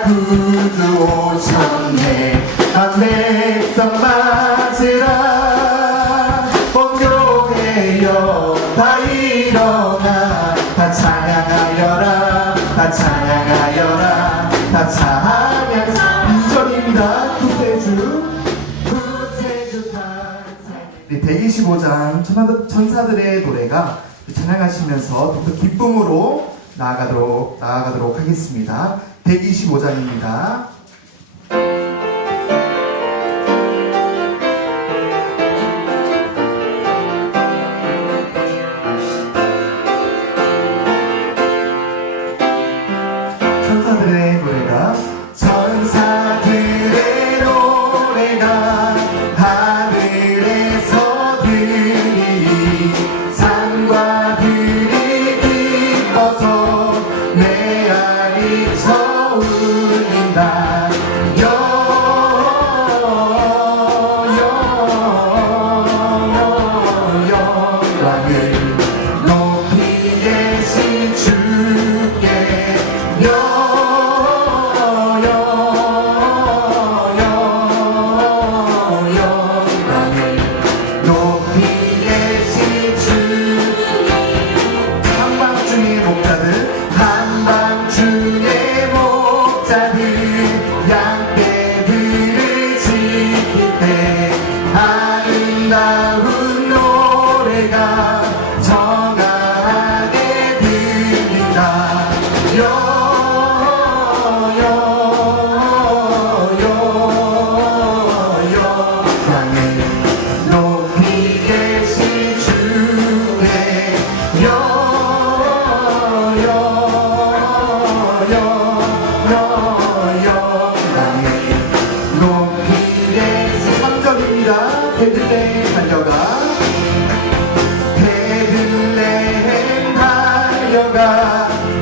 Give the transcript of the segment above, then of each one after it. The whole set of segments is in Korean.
구주 오셨네. 난 백성 맞으라. 공교회여 다 일어나. 다 찬양하여라. 다 찬양하여라. 다 찬양. 2절입니다. 구세주 탄생. 125장 천사들의 노래가 찬양하시면서 더 기쁨으로 나아가도록 하겠습니다. 125장입니다. 천사들의 노래가 하늘에서 들리니 산과 들이 기뻐서 내 안이 쳐울린다. 영광을 높이 계신 주께 아름다운 노래가 정갈하게 들린다. 영광을 높이 계신 주께 영광을 높이 계신 3절입니다. 베들레헴 달려가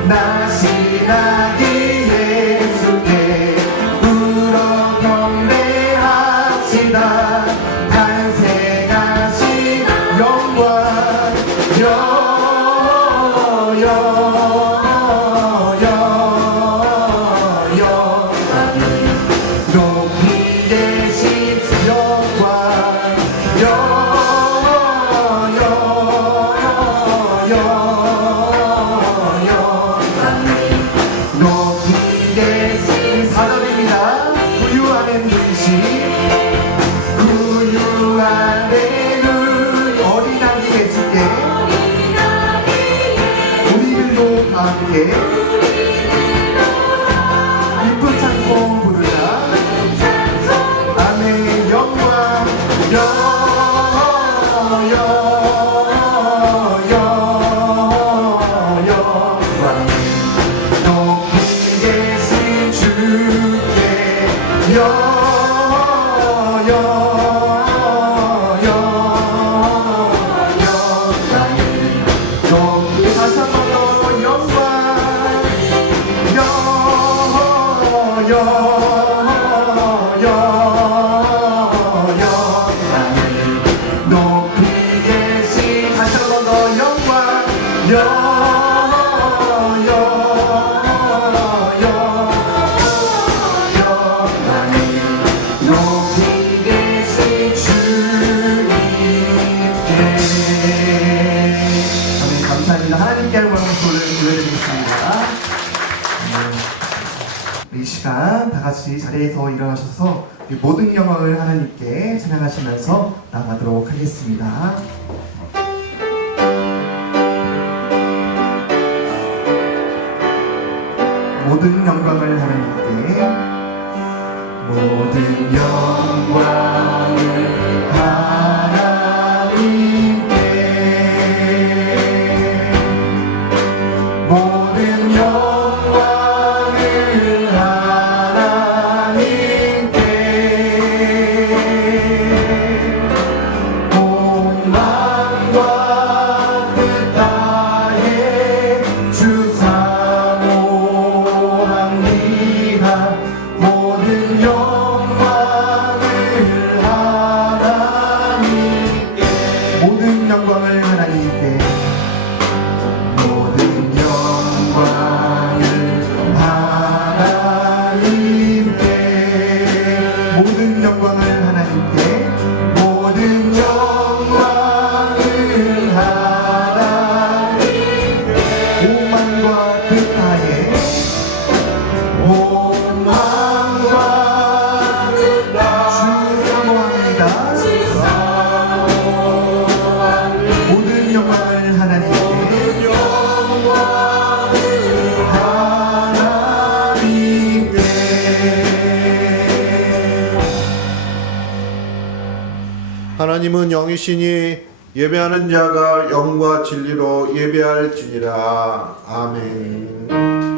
나시나기 예수께 울어 경배합시다. 탄생하신 영광 높이 계신 영광 높이 계신 사람입니다. 구유 안에 누이신 구유 안에 누이 어린아기 예수께 우리들도 함께 기쁜 찬송 부르자. 아멘. 영광 높이 계신 주께 높이 다시 한 번 더 영광 높이 계신 다시 한 번 더 영광 높이 계신 주님께. 아멘. 감사합니다. 하나님께 영광을 돌려드리겠습니다. 이 시간 다 같이 자리에서 일어나셔서 모든 영광을 하나님께 찬양하시면서 나가도록 하겠습니다. 모든 영광을 하나님께, 모든 영광을 하나님께, 모든 영광을 하나님께, 온 만과 뜻 다해 주 사모합니다. 모든 영광을 하나님께, 모든 하나님은 영이시니 예배하는 자가 영과 진리로 예배할지니라. 아멘.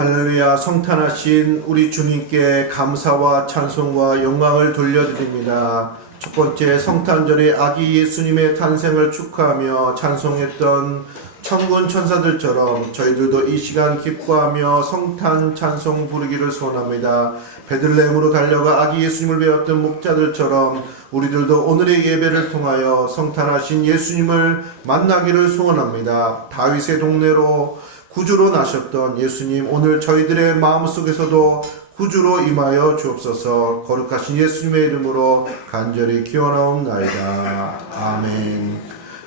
할렐루야. 성탄하신 우리 주님께 감사와 찬송과 영광을 돌려드립니다. 첫 번째 성탄절에 아기 예수님의 탄생을 축하하며 찬송했던 천군 천사들처럼 저희들도 이 시간 기뻐하며 성탄 찬송 부르기를 소원합니다. 베들레헴으로 달려가 아기 예수님을 배웠던 목자들처럼 우리들도 오늘의 예배를 통하여 성탄하신 예수님을 만나기를 소원합니다. 다윗의 동네로 구주로 나셨던 예수님, 오늘 저희들의 마음속에서도 구주로 임하여 주옵소서. 거룩하신 예수님의 이름으로 간절히 기원하옵나이다. 아멘.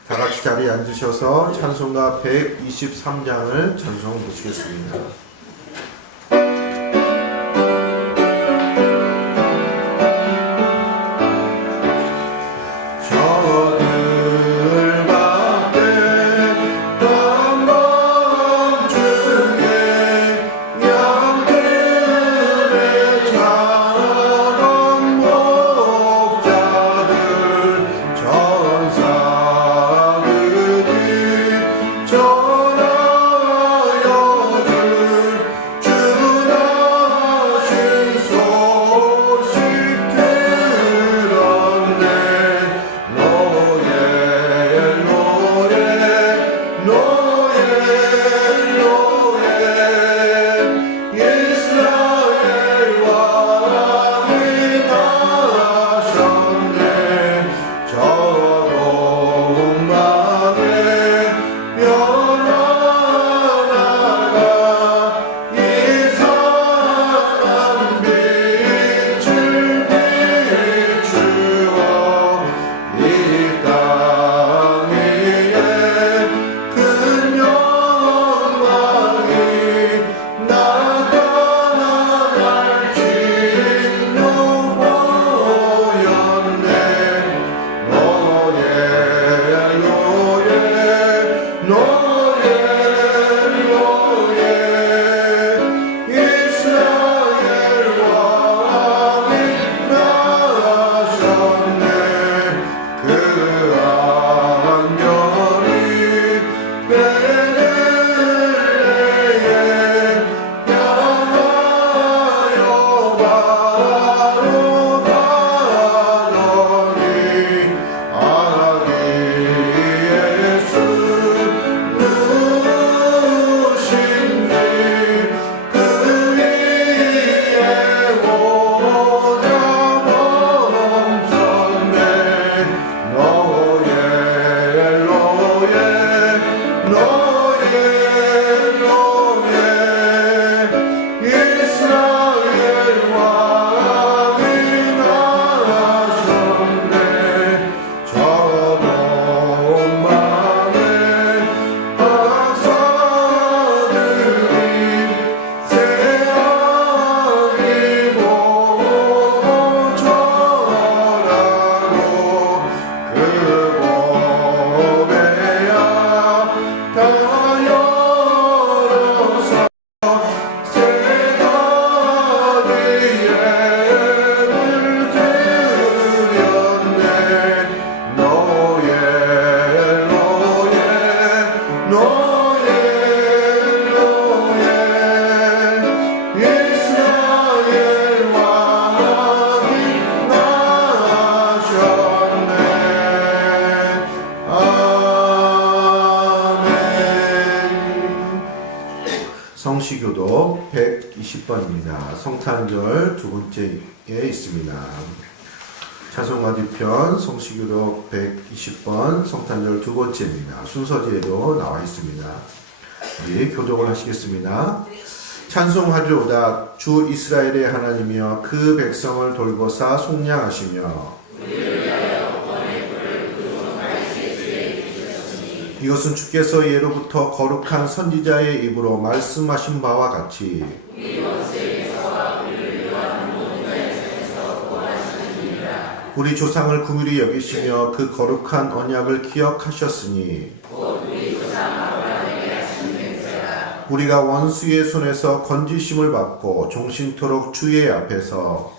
다같이 자리에 앉으셔서 찬송가 123장을 찬송 보시겠습니다. 전하여 주 성시교독 120번입니다. 성탄절 두 번째에 있습니다. 찬송가 뒤편 성시교독 120번 성탄절 두 번째입니다. 순서지에도 나와 있습니다. 우리 교독을 하시겠습니다. 찬송하리로다 주 이스라엘의 하나님이여 그 백성을 돌보사 속량하시며 이것은 주께서 예로부터 거룩한 선지자의 입으로 말씀하신 바와 같이 우리 조상을 긍휼히 여기시며 그 거룩한 언약을 기억하셨으니 우리가 원수의 손에서 건지심을 받고 종신토록 주의 앞에서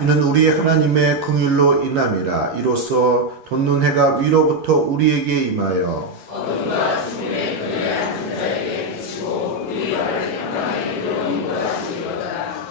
이는 우리 하나님의 긍휼로 인함이라. 이로써 돋는 해가 위로부터 우리에게 임하여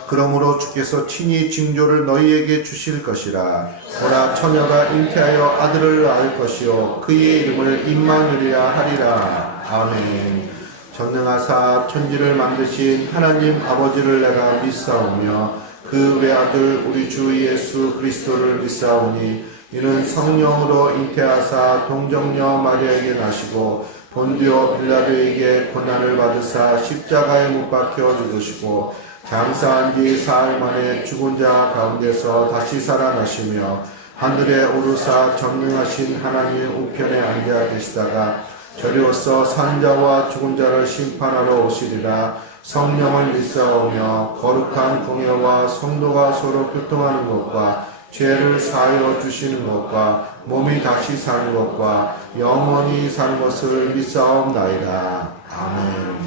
그러므로 주께서 친히 징조를 너희에게 주실 것이라. 보라 처녀가 잉태하여 아들을 낳을 것이요 그의 이름을 임마누엘이라 하리라. 아멘. 전능하사 천지를 만드신 하나님 아버지를 내가 믿사오며 그 외아들 우리 주 예수 그리스도를 믿사오니 이는 성령으로 잉태하사 동정녀 마리아에게 나시고 본디오 빌라도에게 고난을 받으사 십자가에 못 박혀 죽으시고 장사한 뒤 사흘 만에 죽은 자 가운데서 다시 살아나시며 하늘에 오르사 전능하신 하나님 우편에 앉아 계시다가 저리로서 산 자와 죽은 자를 심판하러 오시리라. 성령을 믿사오며 거룩한 공예와 성도가 서로 교통하는 것과 죄를 사하여 주시는 것과 몸이 다시 사는 것과 영원히 사는 것을 믿사옵나이다. 아멘.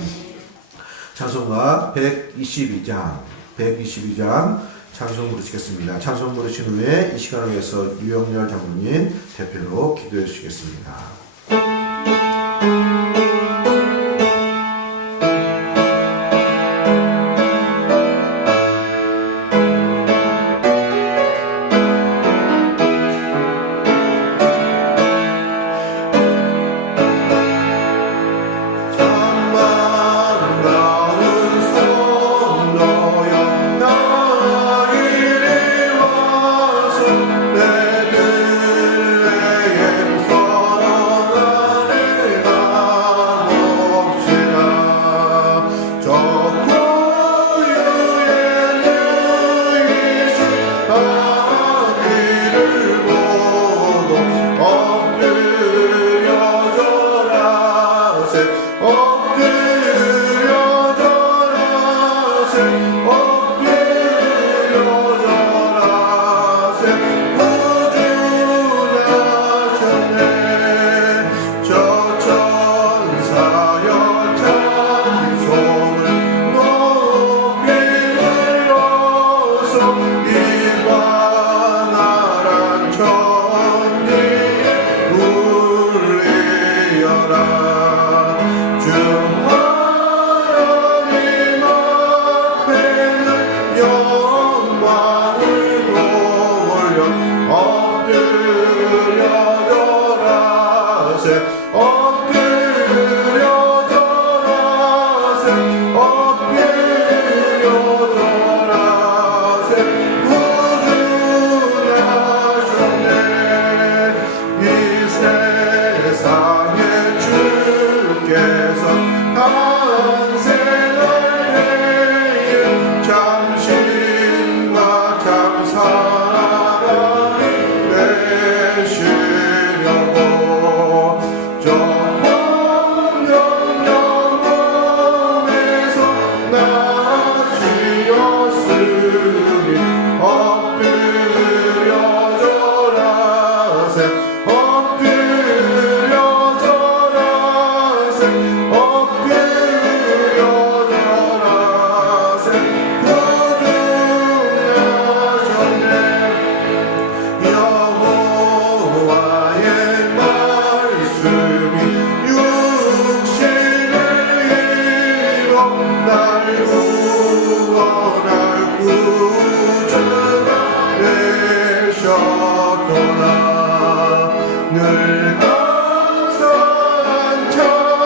찬송가 122장 찬송 부르시겠습니다. 찬송 부르신 후에 이 시간을 위해서 유영렬 장로님 대표로 기도해 주시겠습니다. 늘 감사한 참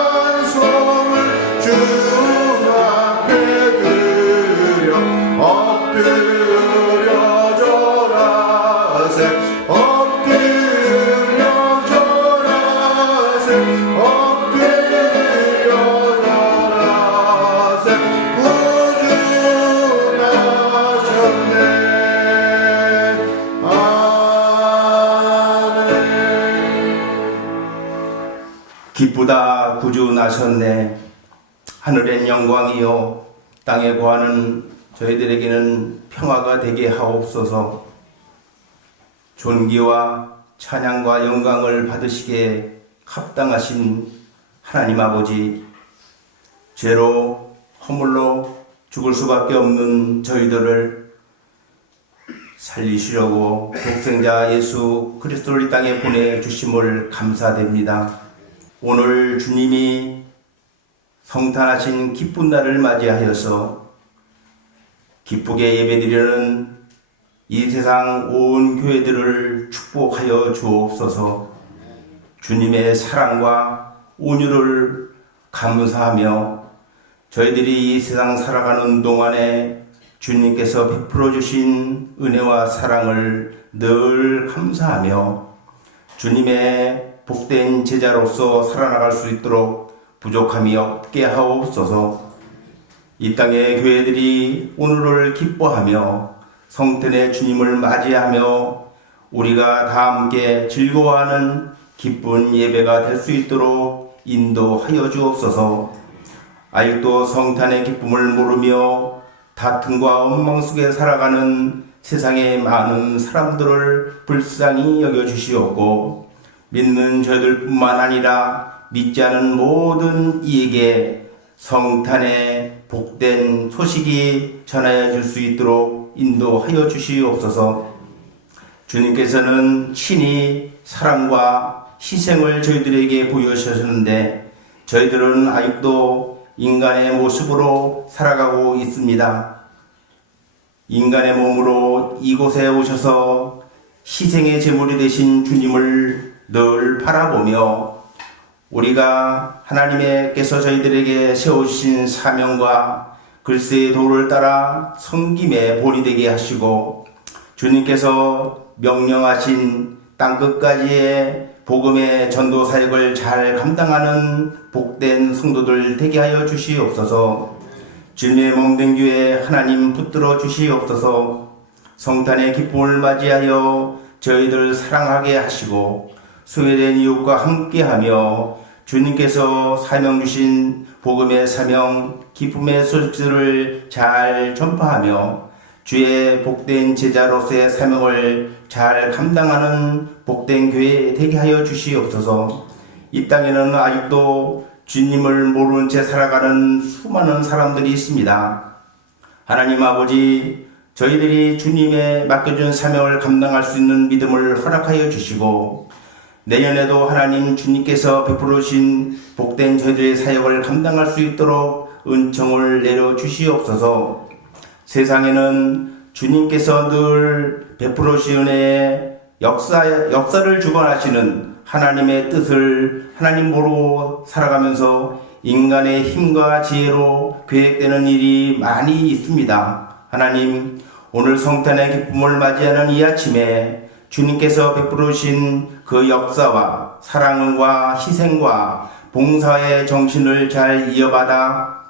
기쁘다 구주 나셨네. 하늘엔 영광이요 땅에 거하는 저희들에게는 평화가 되게 하옵소서. 존귀와 찬양과 영광을 받으시기에 합당하신 하나님 아버지, 죄로 허물로 죽을 수밖에 없는 저희들을 살리시려고 독생자 예수 그리스도를 이 땅에 보내주심을 감사드립니다. 오늘 주님이 성탄하신 기쁜 날을 맞이하여서 기쁘게 예배드리는 이 세상 온 교회들을 축복하여 주옵소서. 주님의 사랑과 온유를 감사하며 저희들이 이 세상 살아가는 동안에 주님께서 베풀어 주신 은혜와 사랑을 늘 감사하며 주님의 복된 제자로서 살아나갈 수 있도록 부족함이 없게 하옵소서. 이 땅의 교회들이 오늘을 기뻐하며 성탄의 주님을 맞이하며 우리가 다 함께 즐거워하는 기쁜 예배가 될 수 있도록 인도하여 주옵소서. 아직도 성탄의 기쁨을 모르며 다툼과 원망 속에 살아가는 세상의 많은 사람들을 불쌍히 여겨주시옵고, 믿는 저희들뿐만 아니라 믿지 않은 모든 이에게 성탄의 복된 소식이 전하여 줄 수 있도록 인도하여 주시옵소서. 주님께서는 친히 사랑과 희생을 저희들에게 보여주셨는데 저희들은 아직도 인간의 모습으로 살아가고 있습니다. 인간의 몸으로 이곳에 오셔서 희생의 제물이 되신 주님을 늘 바라보며 우리가 하나님께서 저희들에게 세우신 사명과 글쎄의 도를 따라 섬김의 본이 되게 하시고 주님께서 명령하신 땅끝까지의 복음의 전도 사역을 잘 감당하는 복된 성도들 되게 하여 주시옵소서. 주님의 몸된 교회 하나님 붙들어 주시옵소서. 성탄의 기쁨을 맞이하여 저희들 사랑하게 하시고 소외된 이웃과 함께하며 주님께서 사명 주신 복음의 사명 기쁨의 소식들을 잘 전파하며 주의 복된 제자로서의 사명을 잘 감당하는 복된 교회 되게 하여 주시옵소서. 이 땅에는 아직도 주님을 모르는 채 살아가는 수많은 사람들이 있습니다. 하나님 아버지, 저희들이 주님의 맡겨준 사명을 감당할 수 있는 믿음을 허락하여 주시고 내년에도 하나님 주님께서 베풀어 주신 복된 저희들의 사역을 감당할 수 있도록 은총을 내려 주시옵소서. 세상에는 주님께서 늘 베풀어 주신 은혜의 역사를 주관하시는 하나님의 뜻을 하나님 모르고 살아가면서 인간의 힘과 지혜로 계획되는 일이 많이 있습니다. 하나님, 오늘 성탄의 기쁨을 맞이하는 이 아침에 주님께서 베풀어 주신 그 역사와 사랑과 희생과 봉사의 정신을 잘 이어받아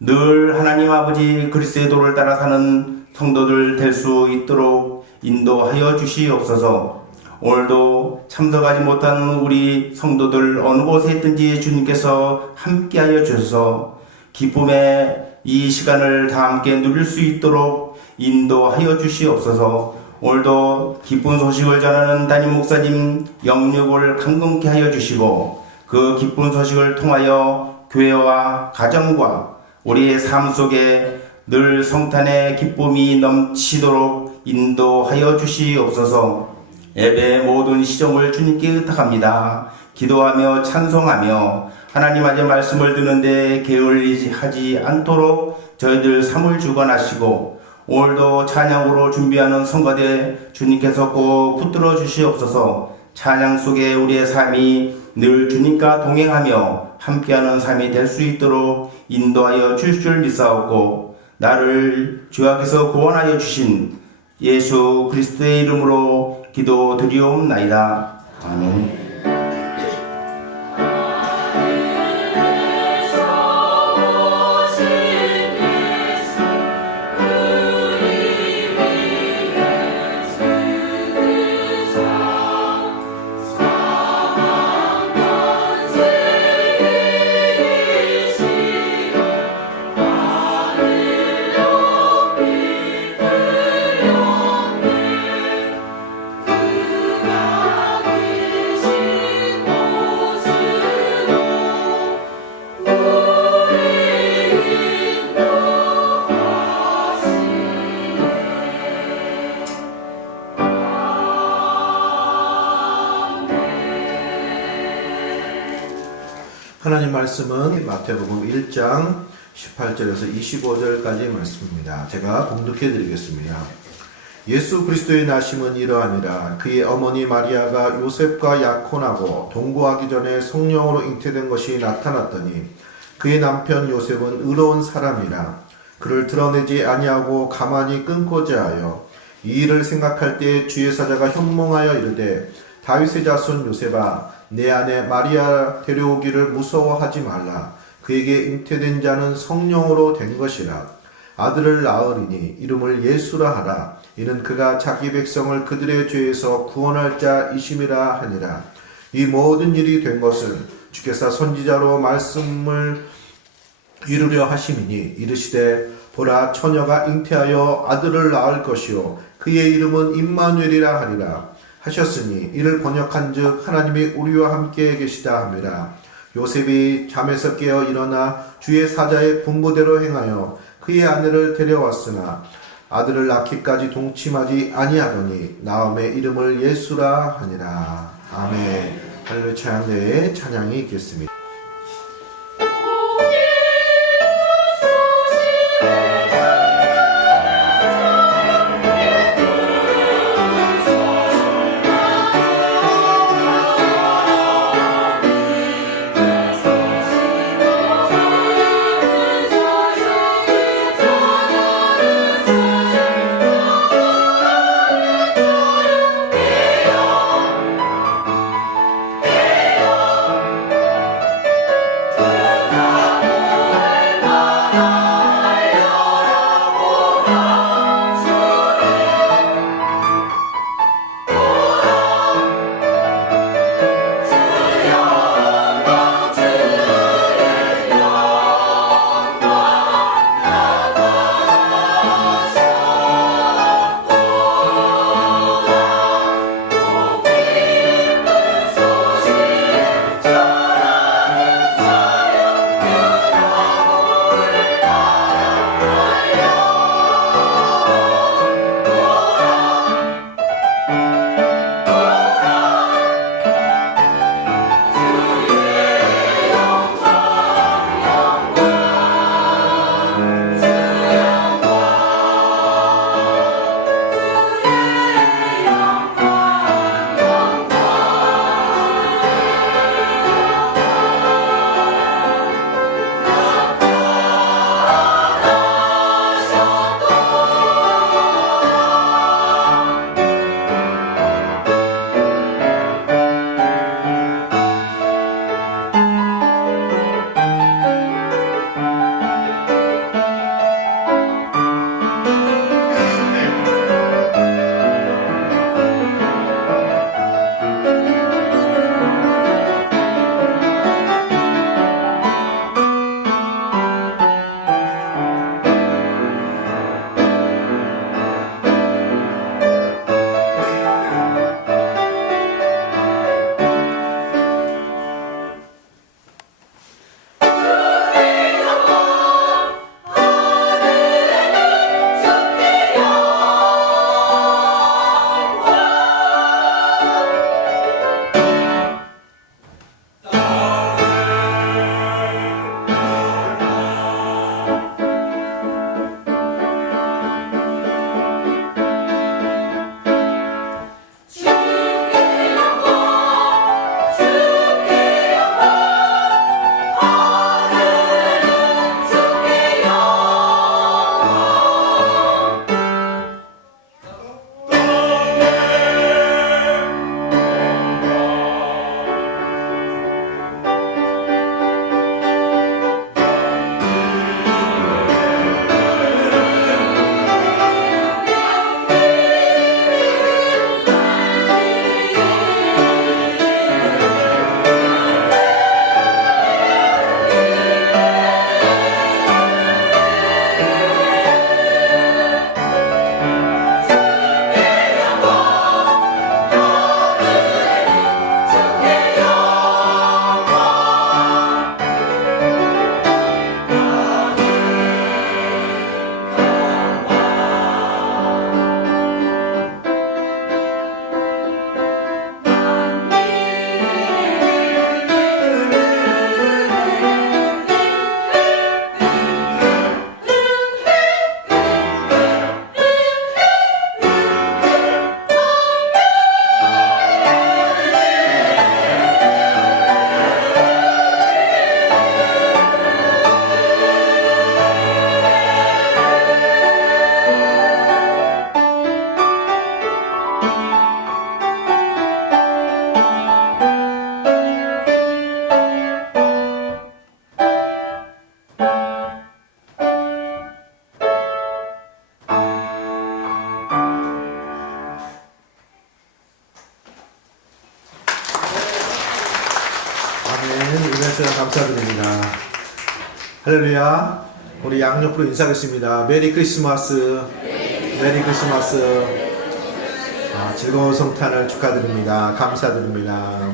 늘 하나님 아버지 그리스도의 도를 따라 사는 성도들 될 수 있도록 인도하여 주시옵소서. 오늘도 참석하지 못한 우리 성도들 어느 곳에 있든지 주님께서 함께하여 주셔서 기쁨의 이 시간을 다 함께 누릴 수 있도록 인도하여 주시옵소서. 오늘도 기쁜 소식을 전하는 담임 목사님 영육을 강건케 하여 주시고 그 기쁜 소식을 통하여 교회와 가정과 우리의 삶 속에 늘 성탄의 기쁨이 넘치도록 인도하여 주시옵소서. 예배의 모든 시정을 주님께 의탁합니다. 기도하며 찬송하며 하나님 아버지의 말씀을 듣는데 게을리하지 않도록 저희들 삶을 주관하시고 오늘도 찬양으로 준비하는 성가대 주님께서 꼭 붙들어 주시옵소서. 찬양 속에 우리의 삶이 늘 주님과 동행하며 함께하는 삶이 될 수 있도록 인도하여 주실 줄 믿사옵고 나를 죄악에서 구원하여 주신 예수 그리스도의 이름으로 기도드리옵나이다. 아멘. 사망 권세 하나님 말씀은 마태복음 1장 18절에서 25절까지 말씀입니다. 제가 봉독해 드리겠습니다. 예수 그리스도의 나심은 이러하니라. 그의 어머니 마리아가 요셉과 약혼하고 동거하기 전에 성령으로 잉태된 것이 나타났더니 그의 남편 요셉은 의로운 사람이라. 그를 드러내지 아니하고 가만히 끊고자 하여 이 일을 생각할 때 주의 사자가 현몽하여 이르되 다윗의 자손 요셉아 내 아내 마리아 데려오기를 무서워하지 말라. 그에게 잉태된 자는 성령으로 된 것이라. 아들을 낳으리니 이름을 예수라 하라. 이는 그가 자기 백성을 그들의 죄에서 구원할 자이심이라 하니라. 이 모든 일이 된 것은 주께서 선지자로 말씀을 이루려 하심이니 이르시되 보라 처녀가 잉태하여 아들을 낳을 것이요 그의 이름은 임마누엘이라 하리라 하셨으니 이를 번역한즉 하나님이 우리와 함께 계시다 함이라. 요셉이 잠에서 깨어 일어나 주의 사자의 분부대로 행하여 그의 아내를 데려왔으나 아들을 낳기까지 동침하지 아니하더니 나음의 이름을 예수라 하니라. 아멘. 할렐루야. 찬양대에 찬양이 있겠습니다. 은혜 시간 감사드립니다. 할렐루야. 우리 양옆으로 인사하겠습니다. 메리 크리스마스. 메리 크리스마스. 즐거운 성탄을 축하드립니다. 감사드립니다.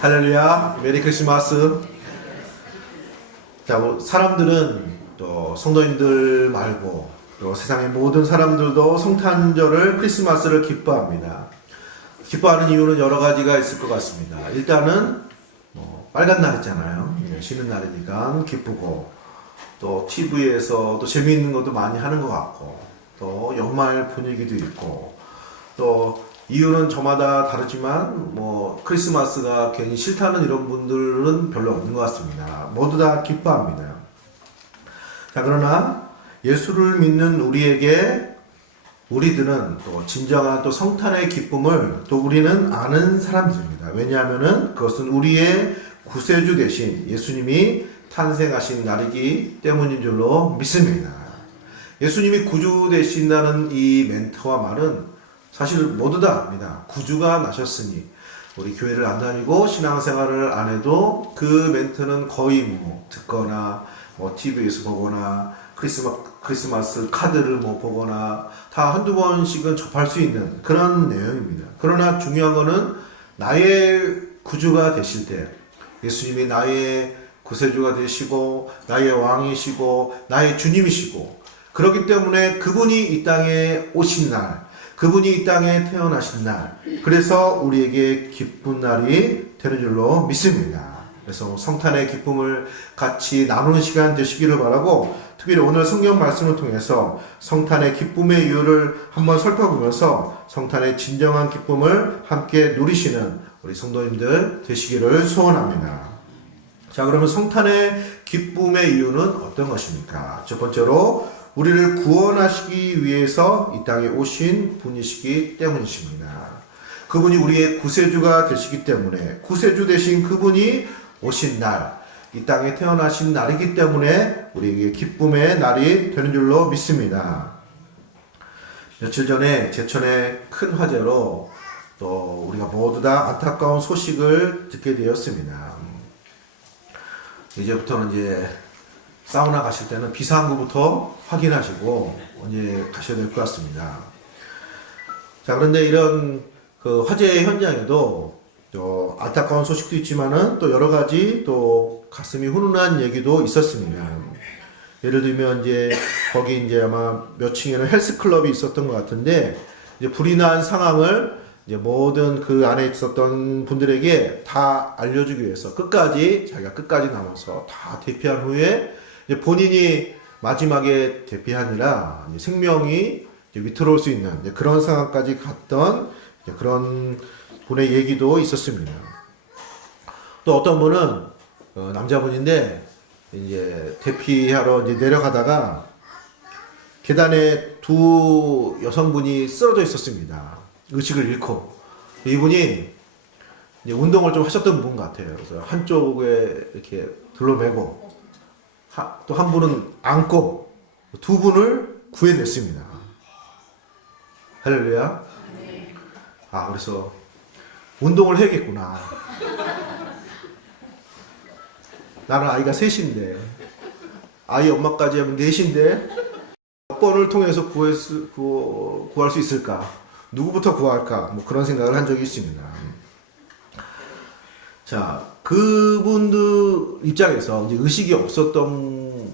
할렐루야. 메리 크리스마스. 자, 사람들은 또 성도님들 말고 또 세상의 모든 사람들도 성탄절을 크리스마스를 기뻐합니다. 기뻐하는 이유는 여러 가지가 있을 것 같습니다. 일단은 빨간 날 있잖아요. 쉬는 날이니까 기쁘고, 또 TV에서 또 재미있는 것도 많이 하는 것 같고, 또 연말 분위기도 있고, 또 이유는 저마다 다르지만 크리스마스가 괜히 싫다는 이런 분들은 별로 없는 것 같습니다. 모두 다 기뻐합니다. 자, 그러나 예수를 믿는 우리들은 또 진정한 또 성탄의 기쁨을 또 우리는 아는 사람들입니다. 왜냐하면은 그것은 우리의 구세주 되신 예수님이 탄생하신 날이기 때문인 줄로 믿습니다. 예수님이 구주 되신다는 이 멘트와 말은 사실 모두 다 압니다. 구주가 나셨으니, 우리 교회를 안 다니고 신앙생활을 안 해도 그 멘트는 거의 듣거나 TV에서 보거나 크리스마스 카드를 보거나 다 한두 번씩은 접할 수 있는 그런 내용입니다. 그러나 중요한 거는 나의 구주가 되실 때 예수님이 나의 구세주가 되시고 나의 왕이시고 나의 주님이시고, 그렇기 때문에 그분이 이 땅에 오신 날, 그분이 이 땅에 태어나신 날, 그래서 우리에게 기쁜 날이 되는 줄로 믿습니다. 그래서 성탄의 기쁨을 같이 나누는 시간 되시기를 바라고, 특별히 오늘 성경 말씀을 통해서 성탄의 기쁨의 이유를 한번 살펴보면서 성탄의 진정한 기쁨을 함께 누리시는 우리 성도님들 되시기를 소원합니다. 자, 그러면 성탄의 기쁨의 이유는 어떤 것입니까? 첫 번째로 우리를 구원하시기 위해서 이 땅에 오신 분이시기 때문이십니다. 그분이 우리의 구세주가 되시기 때문에, 구세주 되신 그분이 오신 날, 이 땅에 태어나신 날이기 때문에 우리에게 기쁨의 날이 되는 줄로 믿습니다. 며칠 전에 제천의 큰 화재로 또 우리가 모두 다 안타까운 소식을 듣게 되었습니다. 이제부터는 이제 사우나 가실 때는 비상구부터 확인하시고 언제 가셔야 될 것 같습니다. 자, 그런데 이런 그 화재 현장에도 또 안타까운 소식도 있지만은 또 여러 가지 또 가슴이 훈훈한 얘기도 있었습니다. 예를 들면 이제 거기 이제 아마 몇 층에는 헬스클럽이 있었던 것 같은데, 이제 불이 난 상황을 이제 모든 그 안에 있었던 분들에게 다 알려주기 위해서 자기가 끝까지 남아서 다 대피한 후에 이제 본인이 마지막에 대피하느라 생명이 이제 위태로울 수 있는 이제 그런 상황까지 갔던 이제 그런 분의 얘기도 있었습니다. 또 어떤 분은 남자분인데 이제 대피하러 이제 내려가다가 계단에 두 여성분이 쓰러져 있었습니다. 의식을 잃고, 이분이 이제 운동을 좀 하셨던 분 같아요. 그래서 한쪽에 이렇게 둘러매고 또 한 분은 안고 두 분을 구해냈습니다. 할렐루야. 그래서 운동을 해야겠구나. 나는 아이가 셋인데, 아이 엄마까지 하면 넷인데 몇 번을 통해서 구할 수 있을까? 누구부터 구할까? 그런 생각을 한 적이 있습니다. 자, 그분들 입장에서 이제 의식이 없었던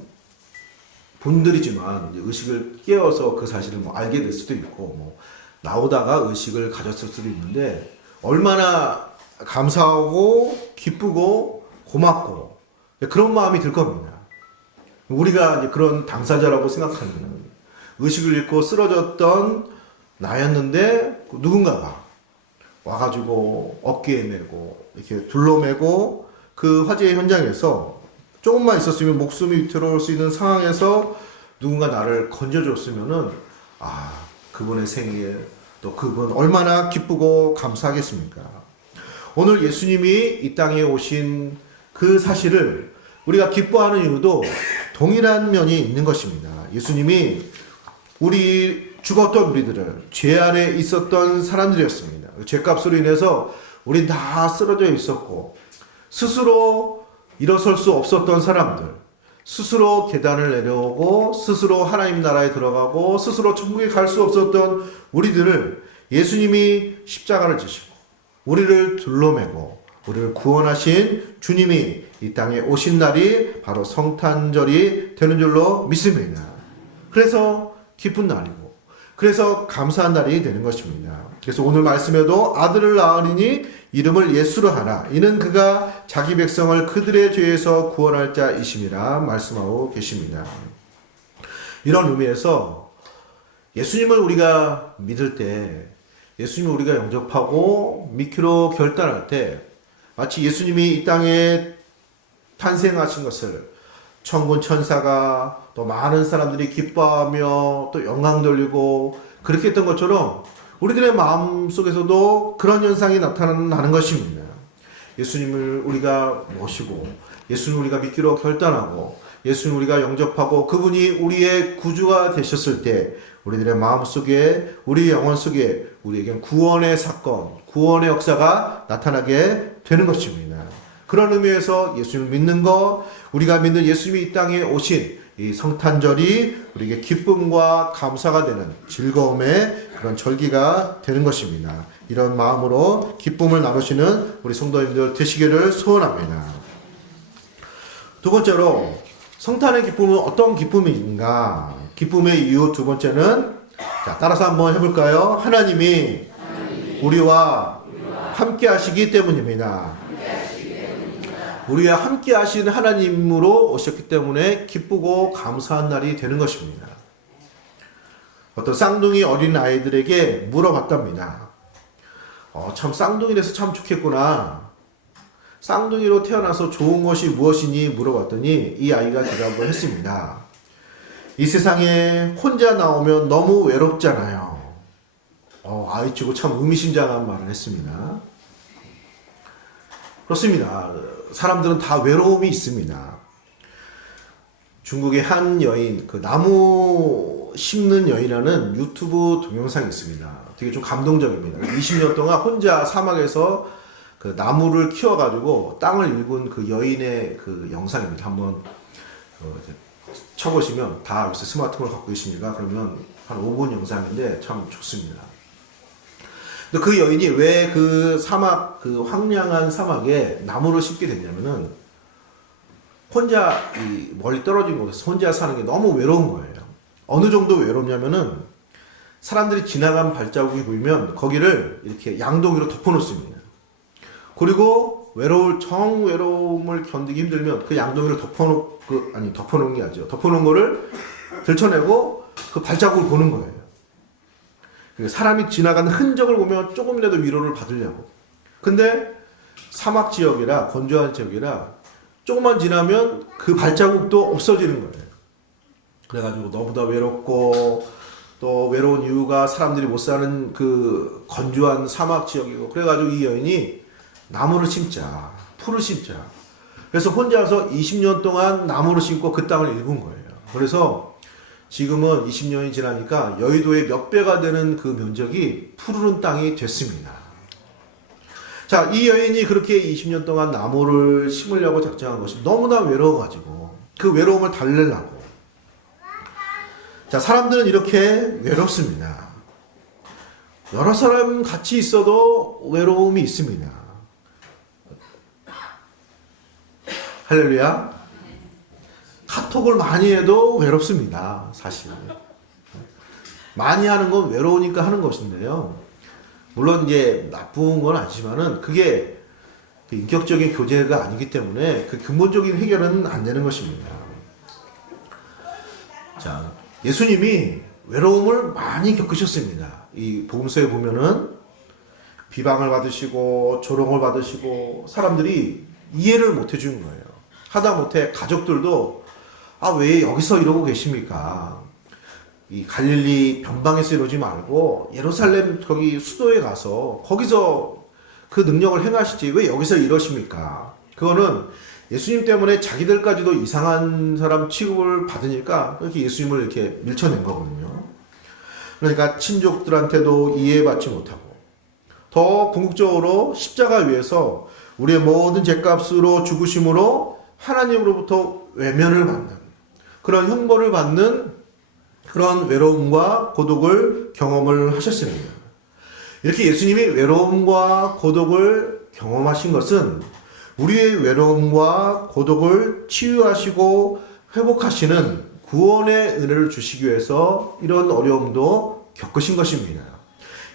분들이지만 이제 의식을 깨워서 그 사실을 알게 될 수도 있고, 나오다가 의식을 가졌을 수도 있는데, 얼마나 감사하고 기쁘고 고맙고 그런 마음이 들 겁니다. 우리가 이제 그런 당사자라고 생각하는, 의식을 잃고 쓰러졌던 나였는데 누군가가 와가지고 어깨에 메고 이렇게 둘러매고 그 화재 현장에서 조금만 있었으면 목숨이 위태로울 수 있는 상황에서 누군가 나를 건져줬으면은 그분의 생에 또 그분 얼마나 기쁘고 감사하겠습니까? 오늘 예수님이 이 땅에 오신 그 사실을 우리가 기뻐하는 이유도 동일한 면이 있는 것입니다. 예수님이 죽었던 우리들을, 죄 아래 있었던 사람들이었습니다. 죄값으로 인해서 우리 다 쓰러져 있었고, 스스로 일어설 수 없었던 사람들, 스스로 계단을 내려오고 스스로 하나님 나라에 들어가고 스스로 천국에 갈 수 없었던 우리들을 예수님이 십자가를 지시고 우리를 둘러매고 우리를 구원하신 주님이 이 땅에 오신 날이 바로 성탄절이 되는 줄로 믿습니다. 그래서 기쁜 날이고 그래서 감사한 날이 되는 것입니다. 그래서 오늘 말씀에도 아들을 낳으리니 이름을 예수로 하라. 이는 그가 자기 백성을 그들의 죄에서 구원할 자이심이라 말씀하고 계십니다. 이런 의미에서 예수님을 우리가 믿을 때, 예수님을 우리가 영접하고 믿기로 결단할 때 마치 예수님이 이 땅에 탄생하신 것을 천군 천사가 또 많은 사람들이 기뻐하며 또 영광 돌리고 그렇게 했던 것처럼 우리들의 마음 속에서도 그런 현상이 나타나는 것입니다. 예수님을 우리가 모시고 예수님을 우리가 믿기로 결단하고 예수님을 우리가 영접하고 그분이 우리의 구주가 되셨을 때 우리들의 마음 속에 우리 영혼 속에 우리에겐 구원의 사건, 구원의 역사가 나타나게 되는 것입니다. 그런 의미에서 예수님을 믿는 것, 우리가 믿는 예수님이 이 땅에 오신 이 성탄절이 우리에게 기쁨과 감사가 되는 즐거움의 그런 절기가 되는 것입니다. 이런 마음으로 기쁨을 나누시는 우리 성도님들 되시기를 소원합니다. 두 번째로 성탄의 기쁨은 어떤 기쁨인가? 기쁨의 이유 두 번째는 자, 따라서 한번 해볼까요? 하나님이 우리와 함께 하시기 때문입니다. 우리와 함께 하시는 하나님으로 오셨기 때문에 기쁘고 감사한 날이 되는 것입니다. 어떤 쌍둥이 어린 아이들에게 물어봤답니다. 참 쌍둥이라서 참 좋겠구나. 쌍둥이로 태어나서 좋은 것이 무엇이니 물어봤더니 이 아이가 대답을 했습니다. 이 세상에 혼자 나오면 너무 외롭잖아요. 아이치고 참 의미심장한 말을 했습니다. 그렇습니다. 사람들은 다 외로움이 있습니다. 중국의 한 여인, 그 나무 심는 여인이라는 유튜브 동영상이 있습니다. 되게 좀 감동적입니다. 20년 동안 혼자 사막에서 그 나무를 키워가지고 땅을 일군 그 여인의 그 영상입니다. 한번 쳐보시면 다 요새 스마트폰을 갖고 계십니까? 그러면 한 5분 영상인데 참 좋습니다. 근데 그 여인이 왜 그 사막, 그 황량한 사막에 나무를 심게 됐냐면은 혼자 이 멀리 떨어진 곳에서 혼자 사는 게 너무 외로운 거예요. 어느 정도 외롭냐면은 사람들이 지나간 발자국이 보이면 거기를 이렇게 양동이로 덮어놓습니다. 그리고 외로움을 견디기 힘들면 그 양동이를 덮어놓은 게 아니죠. 덮어놓은 거를 들춰내고 그 발자국을 보는 거예요. 사람이 지나가는 흔적을 보면 조금이라도 위로를 받으려고. 근데 사막 지역이라 건조한 지역이라 조금만 지나면 그 발자국도 없어지는 거예요. 그래가지고 너무나 외롭고 또 외로운 이유가 사람들이 못 사는 그 건조한 사막 지역이고 그래가지고 이 여인이 나무를 심자, 풀을 심자. 그래서 혼자서 20년 동안 나무를 심고 그 땅을 일군 거예요. 그래서 지금은 20년이 지나니까 여의도의 몇 배가 되는 그 면적이 푸르른 땅이 됐습니다. 자, 이 여인이 그렇게 20년 동안 나무를 심으려고 작정한 것이 너무나 외로워가지고 그 외로움을 달래려고. 자, 사람들은 이렇게 외롭습니다. 여러 사람 같이 있어도 외로움이 있습니다. 할렐루야. 카톡을 많이 해도 외롭습니다. 사실. 많이 하는 건 외로우니까 하는 것인데요. 물론 이제 나쁜 건 아니지만은 그게 인격적인 교제가 아니기 때문에 그 근본적인 해결은 안 되는 것입니다. 자, 예수님이 외로움을 많이 겪으셨습니다. 이 복음서에 보면은 비방을 받으시고 조롱을 받으시고 사람들이 이해를 못 해주는 거예요. 하다못해 가족들도 왜 여기서 이러고 계십니까? 이 갈릴리 변방에서 이러지 말고 예루살렘 거기 수도에 가서 거기서 그 능력을 행하시지 왜 여기서 이러십니까? 그거는 예수님 때문에 자기들까지도 이상한 사람 취급을 받으니까 이렇게 예수님을 이렇게 밀쳐낸 거거든요. 그러니까 친족들한테도 이해받지 못하고 더 궁극적으로 십자가 위에서 우리의 모든 죄값으로 죽으심으로 하나님으로부터 외면을 받는 그런 형벌을 받는 그런 외로움과 고독을 경험을 하셨습니다. 이렇게 예수님이 외로움과 고독을 경험하신 것은 우리의 외로움과 고독을 치유하시고 회복하시는 구원의 은혜를 주시기 위해서 이런 어려움도 겪으신 것입니다.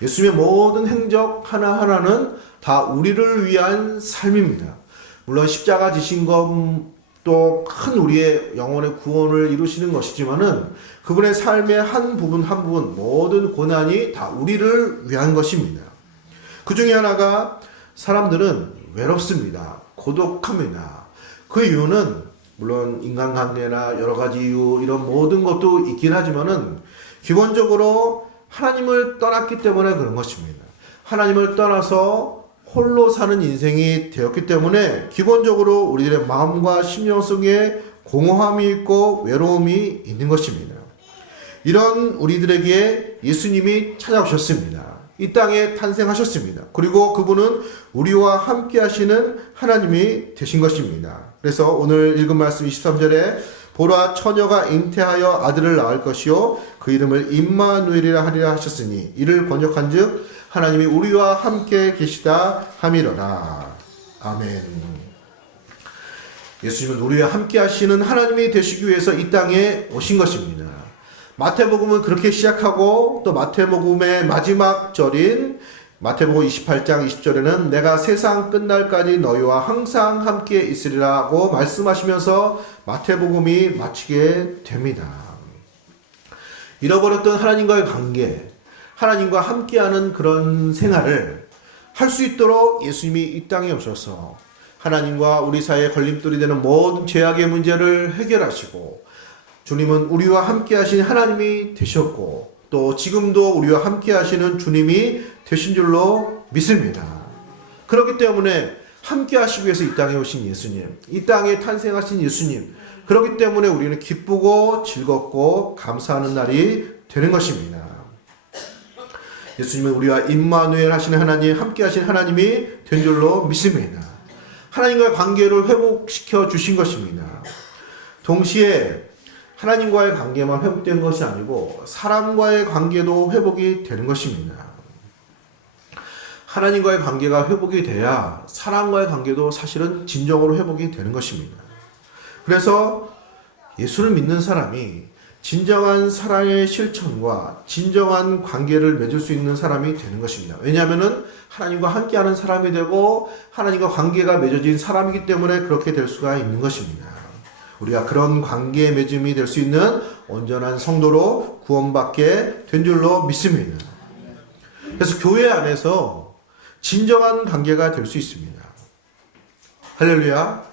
예수님의 모든 행적 하나하나는 다 우리를 위한 삶입니다. 물론 십자가 지신 것도 큰 우리의 영혼의 구원을 이루시는 것이지만은 그분의 삶의 한 부분 한 부분 모든 고난이 다 우리를 위한 것입니다. 그 중에 하나가 사람들은 외롭습니다. 고독합니다. 그 이유는 물론 인간관계나 여러 가지 이유 이런 모든 것도 있긴 하지만은 기본적으로 하나님을 떠났기 때문에 그런 것입니다. 하나님을 떠나서 홀로 사는 인생이 되었기 때문에 기본적으로 우리들의 마음과 심령 속에 공허함이 있고 외로움이 있는 것입니다. 이런 우리들에게 예수님이 찾아오셨습니다. 이 땅에 탄생하셨습니다. 그리고 그분은 우리와 함께 하시는 하나님이 되신 것입니다. 그래서 오늘 읽은 말씀 23절에 보라 처녀가 잉태하여 아들을 낳을 것이요 그 이름을 임마누엘이라 하리라 하셨으니 이를 번역한즉 하나님이 우리와 함께 계시다 함이로라. 아멘. 예수님은 우리와 함께 하시는 하나님이 되시기 위해서 이 땅에 오신 것입니다. 마태복음은 그렇게 시작하고 또 마태복음의 마지막 절인 마태복음 28장 20절에는 내가 세상 끝날까지 너희와 항상 함께 있으리라 하고 말씀하시면서 마태복음이 마치게 됩니다. 잃어버렸던 하나님과의 관계, 하나님과 함께하는 그런 생활을 할 수 있도록 예수님이 이 땅에 오셔서 하나님과 우리 사이에 걸림돌이 되는 모든 죄악의 문제를 해결하시고 주님은 우리와 함께 하신 하나님이 되셨고 또 지금도 우리와 함께 하시는 주님이 되신 줄로 믿습니다. 그렇기 때문에 함께 하시기 위해서 이 땅에 오신 예수님, 이 땅에 탄생하신 예수님, 그렇기 때문에 우리는 기쁘고 즐겁고 감사하는 날이 되는 것입니다. 예수님은 우리와 임마누엘 하시는 하나님, 함께 하신 하나님이 된 줄로 믿습니다. 하나님과의 관계를 회복시켜 주신 것입니다. 동시에 하나님과의 관계만 회복된 것이 아니고 사람과의 관계도 회복이 되는 것입니다. 하나님과의 관계가 회복이 돼야 사람과의 관계도 사실은 진정으로 회복이 되는 것입니다. 그래서 예수를 믿는 사람이 진정한 사랑의 실천과 진정한 관계를 맺을 수 있는 사람이 되는 것입니다. 왜냐하면 하나님과 함께하는 사람이 되고 하나님과 관계가 맺어진 사람이기 때문에 그렇게 될 수가 있는 것입니다. 우리가 그런 관계의 맺음이 될 수 있는 온전한 성도로 구원받게 된 줄로 믿습니다. 그래서 교회 안에서 진정한 관계가 될 수 있습니다. 할렐루야.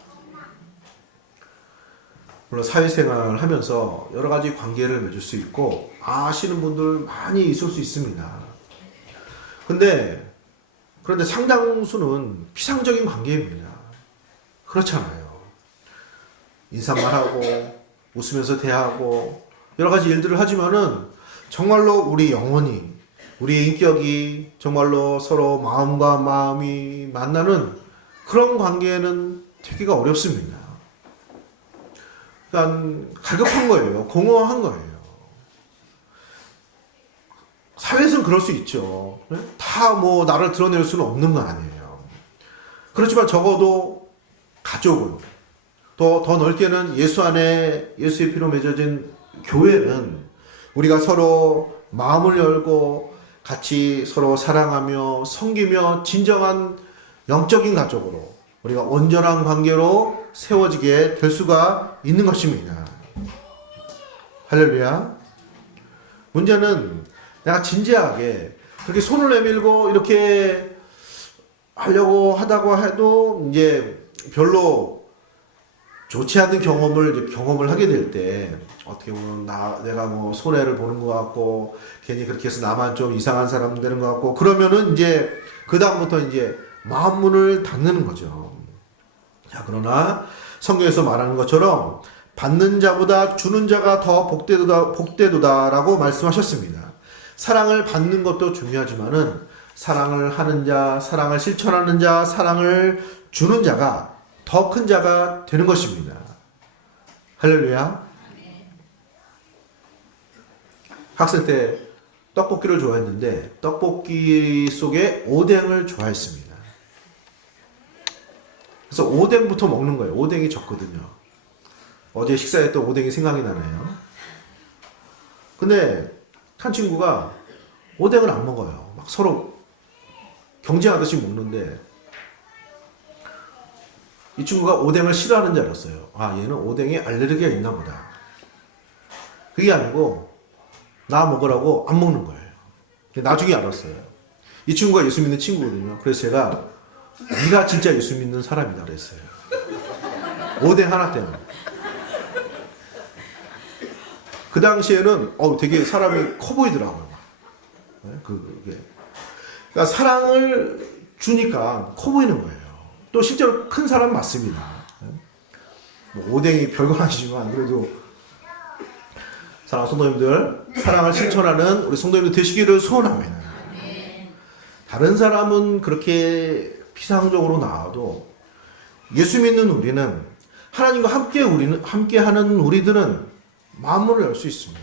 물론 사회생활을 하면서 여러 가지 관계를 맺을 수 있고 아시는 분들 많이 있을 수 있습니다. 그런데 상당수는 피상적인 관계입니다. 그렇잖아요. 인사말 하고 웃으면서 대하고 여러 가지 일들을 하지만은 정말로 우리 영혼이 우리의 인격이 정말로 서로 마음과 마음이 만나는 그런 관계는 되기가 어렵습니다. 그러니까 갈급한 거예요. 공허한 거예요. 사회에서는 그럴 수 있죠. 다 뭐 나를 드러낼 수는 없는 거 아니에요. 그렇지만 적어도 가족은 더 넓게는 예수 안에 예수의 피로 맺어진 교회는 우리가 서로 마음을 열고 같이 서로 사랑하며 섬기며 진정한 영적인 가족으로 우리가 온전한 관계로 세워지게 될 수가 있는 것입니다. 할렐루야. 문제는 내가 진지하게 그렇게 손을 내밀고 이렇게 하려고 하다고 해도 이제 별로 좋지 않은 경험을 하게 될 때 어떻게 보면 내가 뭐 손해를 보는 것 같고 괜히 그렇게 해서 나만 좀 이상한 사람 되는 것 같고 그러면은 이제 그 다음부터 이제 마음문을 닫는 거죠. 자, 그러나 성경에서 말하는 것처럼 받는 자보다 주는 자가 더 복되도다라고 말씀하셨습니다. 사랑을 받는 것도 중요하지만은 사랑을 하는 자, 사랑을 실천하는 자, 사랑을 주는 자가 더 큰 자가 되는 것입니다. 할렐루야. 학생 때 떡볶이를 좋아했는데 떡볶이 속에 오뎅을 좋아했습니다. 그래서 오뎅부터 먹는 거예요. 오뎅이 적거든요. 어제 식사했던 오뎅이 생각이 나네요. 근데 한 친구가 오뎅을 안 먹어요. 막 서로 경쟁하듯이 먹는데 이 친구가 오뎅을 싫어하는 줄 알았어요. 아, 얘는 오뎅에 알레르기가 있나 보다. 그게 아니고 나 먹으라고 안 먹는 거예요. 나중에 알았어요. 이 친구가 예수 믿는 친구거든요. 그래서 제가 네가 진짜 예수 믿는 사람이다 그랬어요. 오뎅 하나 때문에. 그 당시에는 되게 사람이 커 보이더라고요. 그러니까 사랑을 주니까 커 보이는 거예요. 또 실제로 큰 사람 맞습니다. 뭐 오뎅이 별건 아니지만 그래도 사랑하는 성도님들, 사랑을 실천하는 우리 성도님들 되시기를 소원합니다. 다른 사람은 그렇게 피상적으로 나와도 예수 믿는 우리는 하나님과 함께하는 우리들은 마음을 열 수 있습니다.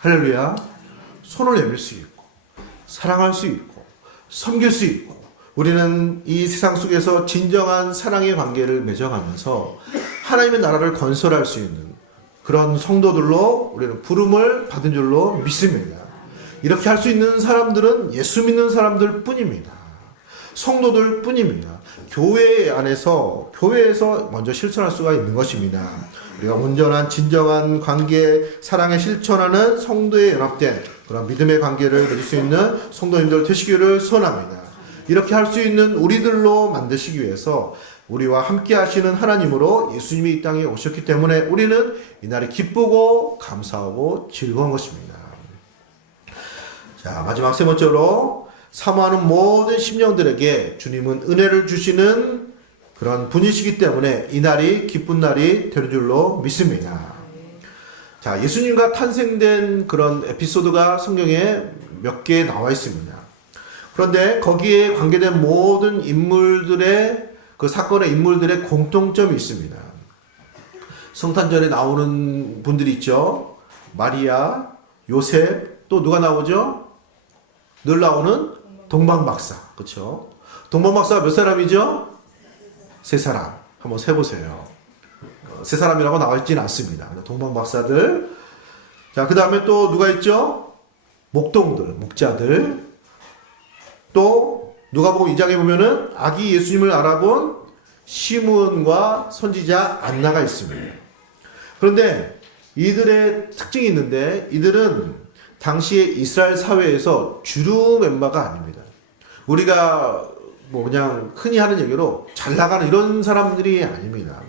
할렐루야. 손을 내밀 수 있고 사랑할 수 있고 섬길 수 있고 우리는 이 세상 속에서 진정한 사랑의 관계를 맺어가면서 하나님의 나라를 건설할 수 있는 그런 성도들로 우리는 부름을 받은 줄로 믿습니다. 이렇게 할 수 있는 사람들은 예수 믿는 사람들 뿐입니다. 성도들 뿐입니다. 교회 안에서, 교회에서 먼저 실천할 수가 있는 것입니다. 우리가 온전한 진정한 관계, 사랑에 실천하는 성도에 연합된 그런 믿음의 관계를 맺을 수 있는 성도님들 되시기를 소원합니다. 이렇게 할 수 있는 우리들로 만드시기 위해서 우리와 함께 하시는 하나님으로 예수님이 이 땅에 오셨기 때문에 우리는 이날이 기쁘고 감사하고 즐거운 것입니다. 자, 마지막 세 번째로 사모하는 모든 심령들에게 주님은 은혜를 주시는 그런 분이시기 때문에 이날이 기쁜 날이 되는 줄로 믿습니다. 자, 예수님과 탄생된 그런 에피소드가 성경에 몇 개 나와 있습니다. 그런데 거기에 관계된 모든 인물들의 그 사건의 인물들의 공통점이 있습니다. 성탄절에 나오는 분들이 있죠. 마리아, 요셉, 또 누가 나오죠? 늘 나오는 동방박사. 그렇죠? 동방박사가 몇 사람이죠? 세 사람. 한번 세보세요. 세 사람이라고 나와 있지는 않습니다. 동방박사들. 자, 그 다음에 또 누가 있죠? 목동들, 목자들. 또 누가복음 2장에 보면은 아기 예수님을 알아본 시므온과 선지자 안나가 있습니다. 그런데 이들의 특징이 있는데 이들은 당시에 이스라엘 사회에서 주류 멤버가 아닙니다. 우리가 뭐 그냥 흔히 하는 얘기로 잘 나가는 이런 사람들이 아닙니다.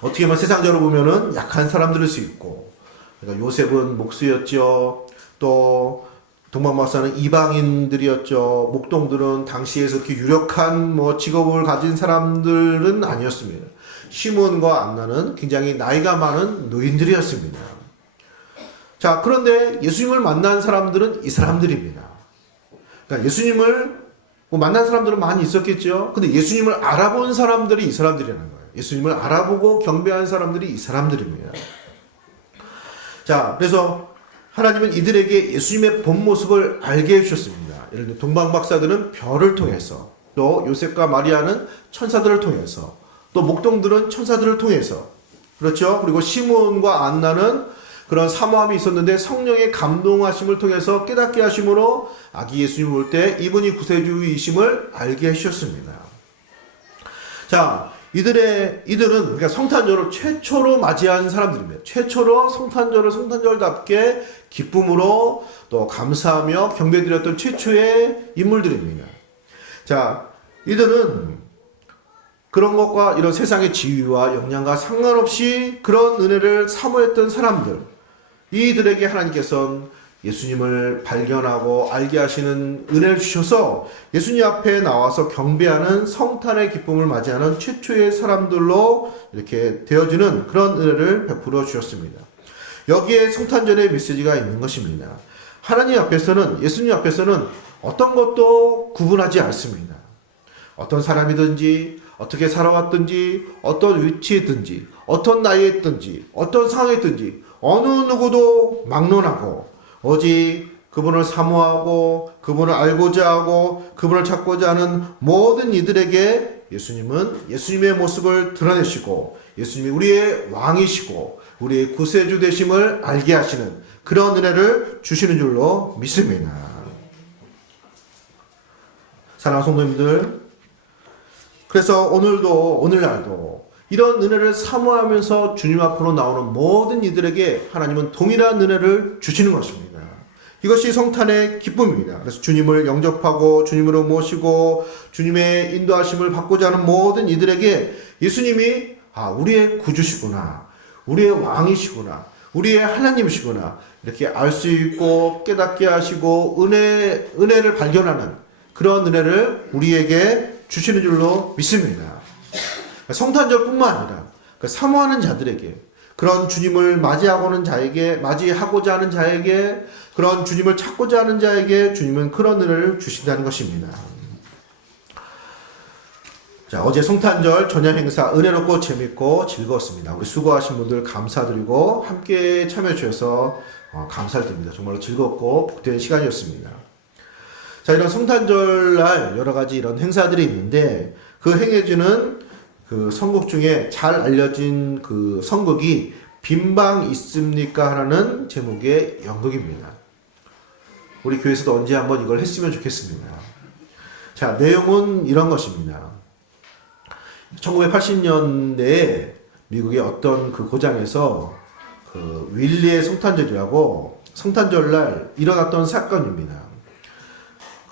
어떻게 보면 세상적으로 보면은 약한 사람들일 수 있고, 그러니까 요셉은 목수였죠. 또 동방박사는 이방인들이었죠. 목동들은 당시에서 그렇게 유력한 뭐 직업을 가진 사람들은 아니었습니다. 시몬과 안나는 굉장히 나이가 많은 노인들이었습니다. 자, 그런데 예수님을 만난 사람들은 이 사람들입니다. 그러니까 예수님을 만난 사람들은 많이 있었겠죠. 근데 예수님을 알아본 사람들이 이 사람들이라는 거예요. 예수님을 알아보고 경배한 사람들이 이 사람들입니다. 자, 그래서 하나님은 이들에게 예수님의 본 모습을 알게 해주셨습니다. 예를 들어 동방박사들은 별을 통해서, 또 요셉과 마리아는 천사들을 통해서, 또 목동들은 천사들을 통해서, 그렇죠? 그리고 시몬과 안나는 그런 사모함이 있었는데 성령의 감동하심을 통해서 깨닫게 하심으로 아기 예수님 올 때 이분이 구세주이심을 알게 해주셨습니다. 자, 이들은 그러니까 성탄절을 최초로 맞이한 사람들입니다. 최초로 성탄절답게 기쁨으로 또 감사하며 경배드렸던 최초의 인물들입니다. 자, 이들은 그런 것과 이런 세상의 지위와 역량과 상관없이 그런 은혜를 사모했던 사람들, 이들에게 하나님께서는 예수님을 발견하고 알게 하시는 은혜를 주셔서 예수님 앞에 나와서 경배하는 성탄의 기쁨을 맞이하는 최초의 사람들로 이렇게 되어지는 그런 은혜를 베풀어 주셨습니다. 여기에 성탄절의 메시지가 있는 것입니다. 하나님 앞에서는, 예수님 앞에서는 어떤 것도 구분하지 않습니다. 어떤 사람이든지 어떻게 살아왔든지 어떤 위치에 있든지 어떤 나이에 있든지 어떤 상황에 있든지 어느 누구도 막론하고 오직 그분을 사모하고 그분을 알고자 하고 그분을 찾고자 하는 모든 이들에게 예수님은 예수님의 모습을 드러내시고 예수님이 우리의 왕이시고 우리의 구세주 되심을 알게 하시는 그런 은혜를 주시는 줄로 믿습니다. 사랑하는 성도님들, 그래서 오늘날도 이런 은혜를 사모하면서 주님 앞으로 나오는 모든 이들에게 하나님은 동일한 은혜를 주시는 것입니다. 이것이 성탄의 기쁨입니다. 그래서 주님을 영접하고 주님으로 모시고 주님의 인도하심을 받고자 하는 모든 이들에게 예수님이 우리의 구주시구나, 우리의 왕이시구나, 우리의 하나님이시구나 이렇게 알 수 있고 깨닫게 하시고 은혜를 발견하는 그런 은혜를 우리에게 주시는 줄로 믿습니다. 성탄절뿐만 아니라 사모하는 자들에게, 그런 주님을 맞이하고자 하는 자에게, 그런 주님을 찾고자 하는 자에게 주님은 그런 은혜를 주신다는 것입니다. 자, 어제 성탄절 저녁 행사 은혜롭고 재밌고 즐거웠습니다. 우리 수고하신 분들 감사드리고 함께 참여해 주셔서 감사를 드립니다. 정말로 즐겁고 복된 시간이었습니다. 자, 이런 성탄절날 여러 가지 이런 행사들이 있는데 그 행해주는 그 선곡 중에 잘 알려진 그 선곡이 빈방 있습니까? 하는 제목의 연극입니다. 우리 교회에서도 언제 한번 이걸 했으면 좋겠습니다. 자, 내용은 이런 것입니다. 1980년대에 미국의 어떤 그 고장에서 그 윌리의 성탄절이라고 성탄절날 일어났던 사건입니다.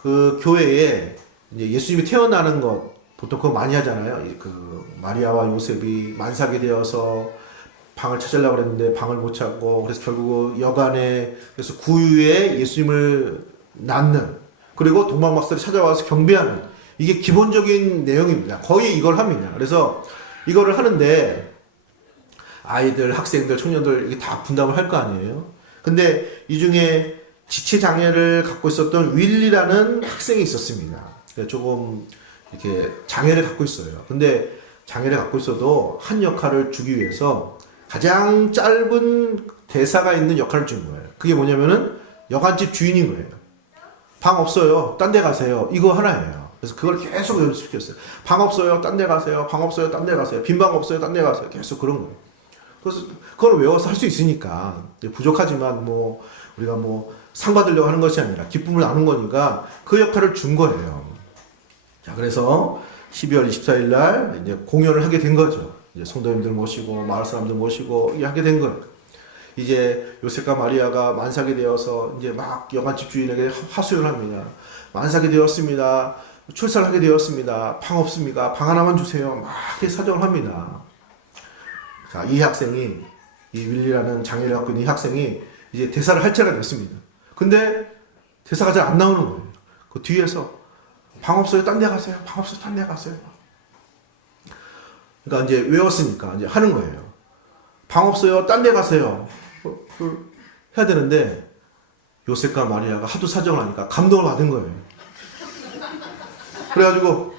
그 교회에 이제 예수님이 태어나는 것 보통 그거 많이 하잖아요. 그 마리아와 요셉이 만삭이 되어서 방을 찾으려고 그랬는데 방을 못 찾고 그래서 결국 여간에 그래서 구유에 예수님을 낳는, 그리고 동방박사를 찾아와서 경배하는, 이게 기본적인 내용입니다. 거의 이걸 합니다. 그래서 이거를 하는데 아이들, 학생들, 청년들 이게 다 분담을 할 거 아니에요. 근데 이 중에 지체 장애를 갖고 있었던 윌리라는 학생이 있었습니다. 조금 이렇게 장애를 갖고 있어요. 근데 장애를 갖고 있어도 한 역할을 주기 위해서 가장 짧은 대사가 있는 역할을 준 거예요. 그게 뭐냐면은 여관집 주인인 거예요. 방 없어요. 딴 데 가세요. 이거 하나예요. 그래서 그걸 계속 연습시켰어요. 방 없어요. 딴 데 가세요. 방 없어요. 딴 데 가세요. 빈 방 없어요. 딴 데 가세요. 계속 그런 거예요. 그래서 그걸 외워서 할 수 있으니까 부족하지만 뭐 우리가 뭐 상 받으려고 하는 것이 아니라 기쁨을 나누는 거니까 그 역할을 준 거예요. 자, 그래서 12월 24일 날 이제 공연을 하게 된 거죠. 이제 성도님들 모시고 마을 사람들 모시고 이게 하게 된 거예요. 이제 요셉과 마리아가 만삭이 되어서 이제 막 여관집 주인에게 하소연을 합니다. 만삭이 되었습니다. 출산을 하게 되었습니다. 방 없습니까? 방 하나만 주세요. 막 이렇게 사정을 합니다. 자, 이 학생이, 이 윌리라는 장애를 갖고 있는 이 학생이 이제 대사를 할 때가 됐습니다. 근데 대사가 잘 안 나오는 거예요. 그 뒤에서 방 없어요. 딴 데 가세요. 방 없어요. 딴 데 가세요. 그러니까 이제 외웠으니까 이제 하는 거예요. 방 없어요. 딴 데 가세요. 해야 되는데 요셉과 마리아가 하도 사정을 하니까 감동을 받은 거예요. 그래가지고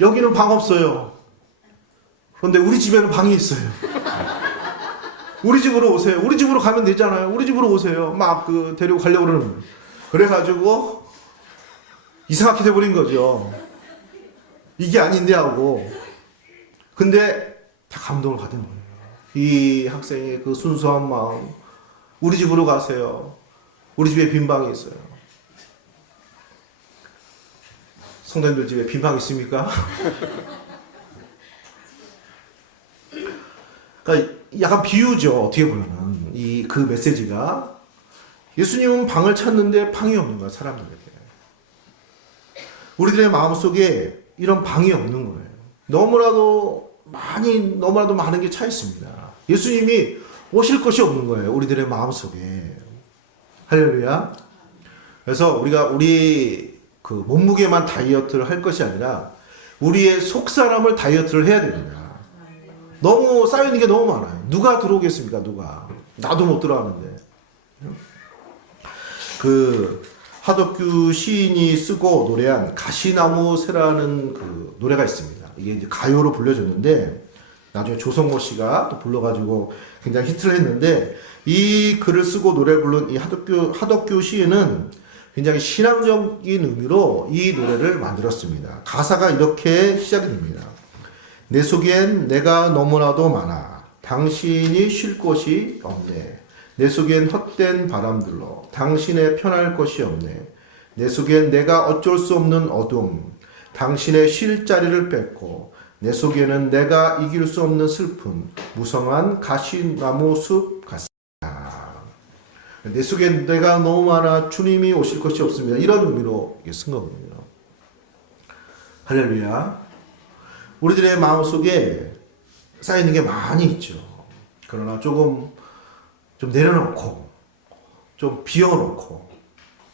여기는 방 없어요. 그런데 우리 집에는 방이 있어요. 우리 집으로 오세요. 우리 집으로 가면 되잖아요. 우리 집으로 오세요. 막 데리고 가려고 그러는 거예요. 그래가지고 이상하게 돼버린 거죠. 이게 아닌데 하고. 근데 다 감동을 받은 거예요. 이 학생의 그 순수한 마음. 우리 집으로 가세요. 우리 집에 빈 방이 있어요. 성도님들 집에 빈 방 있습니까? 그러니까 약간 비유죠. 어떻게 보면은 그 메시지가 예수님은 방을 찾는데 방이 없는 거야, 사람들에게. 우리들의 마음속에 이런 방이 없는 거예요. 너무나도 많은 게 차 있습니다. 예수님이 오실 것이 없는 거예요, 우리들의 마음속에. 할렐루야. 그래서 우리가 우리 그 몸무게만 다이어트를 할 것이 아니라 우리의 속사람을 다이어트를 해야 됩니다. 너무 쌓여있는 게 너무 많아요. 누가 들어오겠습니까? 누가. 나도 못 들어가는데. 그 하덕규 시인이 쓰고 노래한 가시나무 새라는 그 노래가 있습니다. 이게 이제 가요로 불려졌는데 나중에 조성모 씨가 또 불러가지고 굉장히 히트를 했는데 이 글을 쓰고 노래를 부른 이 하덕규 시인은 굉장히 신앙적인 의미로 이 노래를 만들었습니다. 가사가 이렇게 시작이 됩니다. 내 속엔 내가 너무나도 많아 당신이 쉴 곳이 없네. 내 속엔 헛된 바람들로 당신의 편할 것이 없네. 내 속엔 내가 어쩔 수 없는 어둠 당신의 쉴 자리를 뺏고 내 속에는 내가 이길 수 없는 슬픔 무성한 가시나무 숲 같습니다. 내 속엔 내가 너무 많아 주님이 오실 것이 없습니다. 이런 의미로 쓴 거거든요. 할렐루야. 우리들의 마음속에 쌓이는 게 많이 있죠. 그러나 조금 좀 내려놓고 좀 비워놓고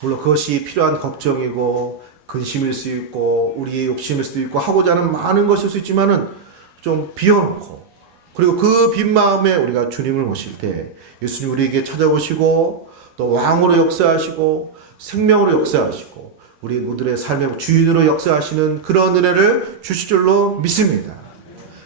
물론 그것이 필요한 걱정이고 근심일 수 있고 우리의 욕심일 수도 있고 하고자 하는 많은 것일 수 있지만은 좀 비워놓고 그리고 그 빈 마음에 우리가 주님을 모실 때 예수님 우리에게 찾아오시고 또 왕으로 역사하시고 생명으로 역사하시고 우리 모두의 삶의 주인으로 역사하시는 그런 은혜를 주실 줄로 믿습니다.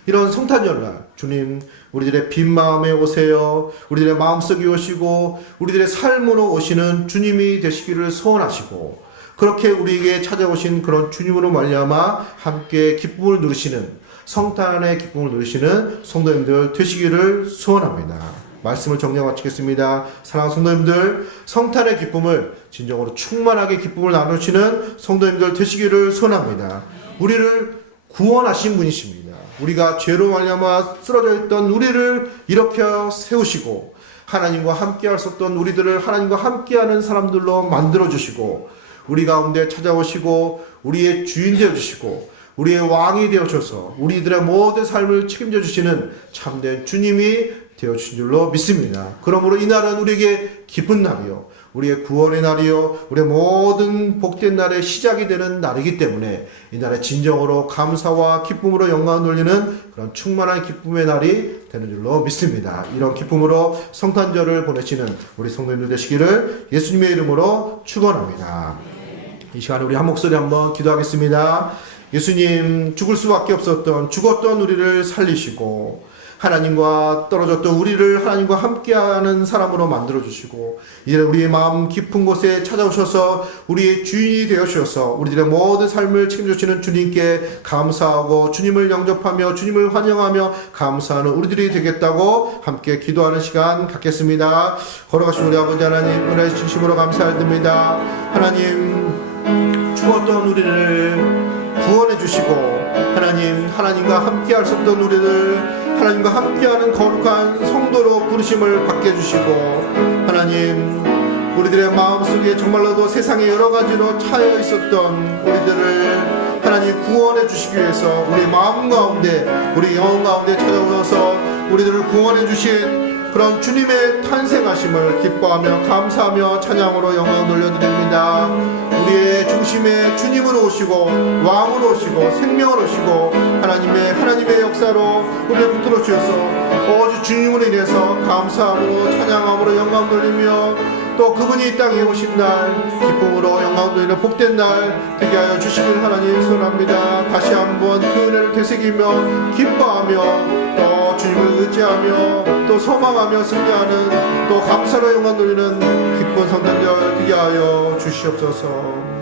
이런 성탄절날 주님 우리들의 빈 마음에 오세요. 우리들의 마음속에 오시고 우리들의 삶으로 오시는 주님이 되시기를 소원하시고 그렇게 우리에게 찾아오신 그런 주님으로 말미암아 함께 기쁨을 누리시는 성탄의 기쁨을 누리시는 성도님들 되시기를 소원합니다. 말씀을 정리하고 마치겠습니다. 사랑하는 성도님들 성탄의 기쁨을 진정으로 충만하게 기쁨을 나누시는 성도님들 되시기를 소원합니다. 우리를 구원하신 분이십니다. 우리가 죄로 말미암아 쓰러져 있던 우리를 일으켜 세우시고 하나님과 함께 할 수 없던 우리들을 하나님과 함께하는 사람들로 만들어 주시고 우리 가운데 찾아오시고 우리의 주인 되어 주시고 우리의 왕이 되어 주셔서 우리들의 모든 삶을 책임져 주시는 참된 주님이 되어 주신 줄로 믿습니다. 그러므로 이날은 우리에게 기쁜 날이요 우리의 구원의 날이요 우리의 모든 복된 날의 시작이 되는 날이기 때문에 이날에 진정으로 감사와 기쁨으로 영광을 돌리는 그런 충만한 기쁨의 날이 되는 줄로 믿습니다. 이런 기쁨으로 성탄절을 보내시는 우리 성도님들 되시기를 예수님의 이름으로 축원합니다. 이 시간에 우리 한 목소리 한번 기도하겠습니다. 예수님 죽을 수밖에 없었던 죽었던 우리를 살리시고 하나님과 떨어졌던 우리를 하나님과 함께하는 사람으로 만들어주시고 이제 우리의 마음 깊은 곳에 찾아오셔서 우리의 주인이 되어주셔서 우리들의 모든 삶을 책임져주시는 주님께 감사하고 주님을 영접하며 주님을 환영하며 감사하는 우리들이 되겠다고 함께 기도하는 시간 갖겠습니다. 걸어가신 우리 아버지 하나님 은혜 진심으로 감사드립니다. 하나님 죽었던 우리를 구원해 주시고 하나님과 함께 할 수 없던 우리를 하나님과 함께하는 거룩한 성도로 부르심을 받게 해주시고 하나님 우리들의 마음속에 정말로도 세상에 여러 가지로 차여 있었던 우리들을 하나님 구원해 주시기 위해서 우리 마음 가운데 우리 영혼 가운데 찾아오셔서 우리들을 구원해 주신 그런 주님의 탄생하심을 기뻐하며 감사하며 찬양으로 영광 돌려드립니다. 우리의 중심에 주님으로 오시고 왕으로 오시고 생명으로 오시고 하나님의 역사로 우리를 붙들어 주셔서 오직 주님으로 인해서 감사함으로 찬양함으로 영광 돌리며 또 그분이 이 땅에 오신 날 기쁨으로 영광 돌리는 복된 날 되게 하여 주시길 하나님 소원합니다. 다시 한번 그 은혜를 되새기며 기뻐하며 또 주님을 의지하며 또 소망하며 승리하는 또 감사로 영광 돌리는 기쁜 성탄절 되게 하여 주시옵소서.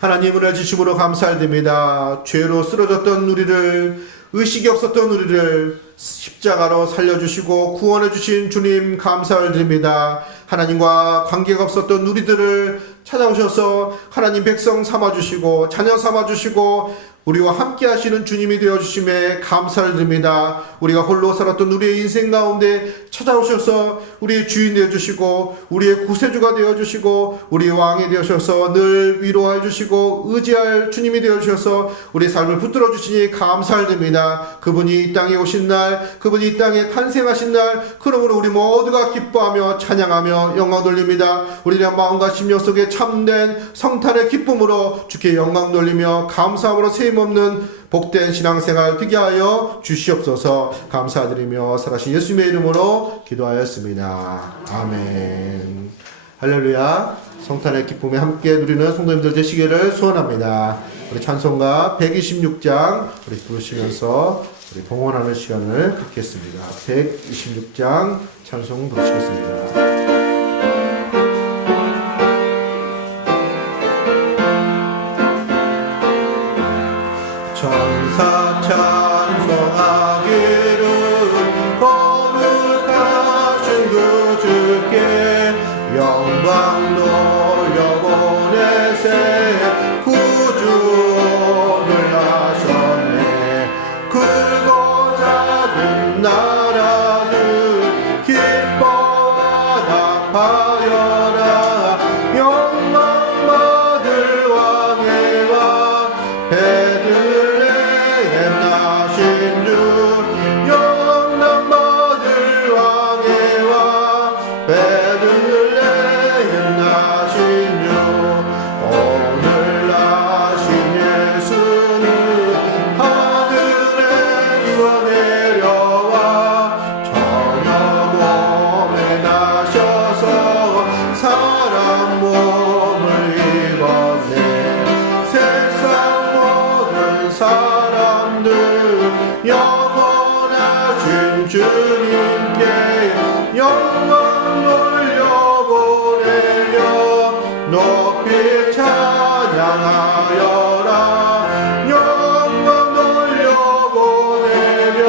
하나님 은혜 주심으로 감사드립니다. 죄로 쓰러졌던 우리를 의식이 없었던 우리를 십자가로 살려주시고 구원해 주신 주님 감사를 드립니다. 하나님과 관계가 없었던 우리들을 찾아오셔서 하나님 백성 삼아주시고 자녀 삼아주시고 우리와 함께 하시는 주님이 되어주심에 감사를 드립니다. 우리가 홀로 살았던 우리의 인생 가운데 찾아오셔서 우리의 주인 되어주시고 우리의 구세주가 되어주시고 우리의 왕이 되어주셔서 늘 위로해 주시고 의지할 주님이 되어주셔서 우리의 삶을 붙들어 주시니 감사를 드립니다. 그분이 이 땅에 오신 날 그분이 이 땅에 탄생하신 날 그러므로 우리 모두가 기뻐하며 찬양하며 영광 돌립니다. 우리의 마음과 심령 속에 참된 성탄의 기쁨으로 주께 영광 돌리며 감사함으로 세임없는 복된 신앙생활 되게 하여 주시옵소서. 감사드리며 살아신 예수님의 이름으로 기도하였습니다. 아멘. 할렐루야. 성탄의 기쁨에 함께 누리는 성도님들 되시기를 소원합니다. 우리 찬송가 126장 우리 부르시면서 우리 봉헌하는 시간을 갖겠습니다. 126장 찬송 부르시겠습니다. 천사 찬송하기를 거룩하신 그 주께 영광 돌려보내세 구주를 하셨네. 크고 작은 나라들 기뻐하다 하여라. 영광 받을 왕의 왕 베들레헴 나신 주 영광 받을 왕의 왕 베들레헴 나신 주 오늘 나신 예수는 하늘에서 내려와 저녁 몸에 나셔서 사람 몸을 입었네. 세상 모든 사람들 영원하신 주님께 영광 돌려보내며 높이 찬양하여라. 영광 돌려보내며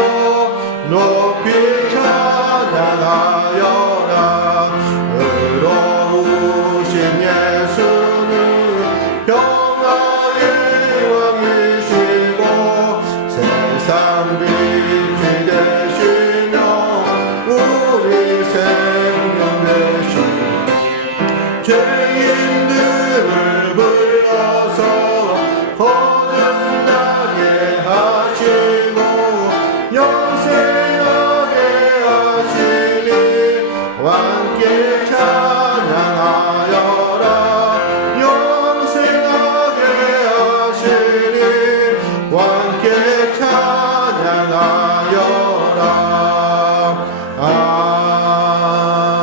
높이 찬양하여라. 의로우신 예수는 평화의 왕이시고 세상 빛이 되시며 우리 생명 되시며 죄인들을 불러서 거듭나게 하시고 영생하게 하시니 함께 찬양하여라. 영생하게 하시니 함께 찬양하여라.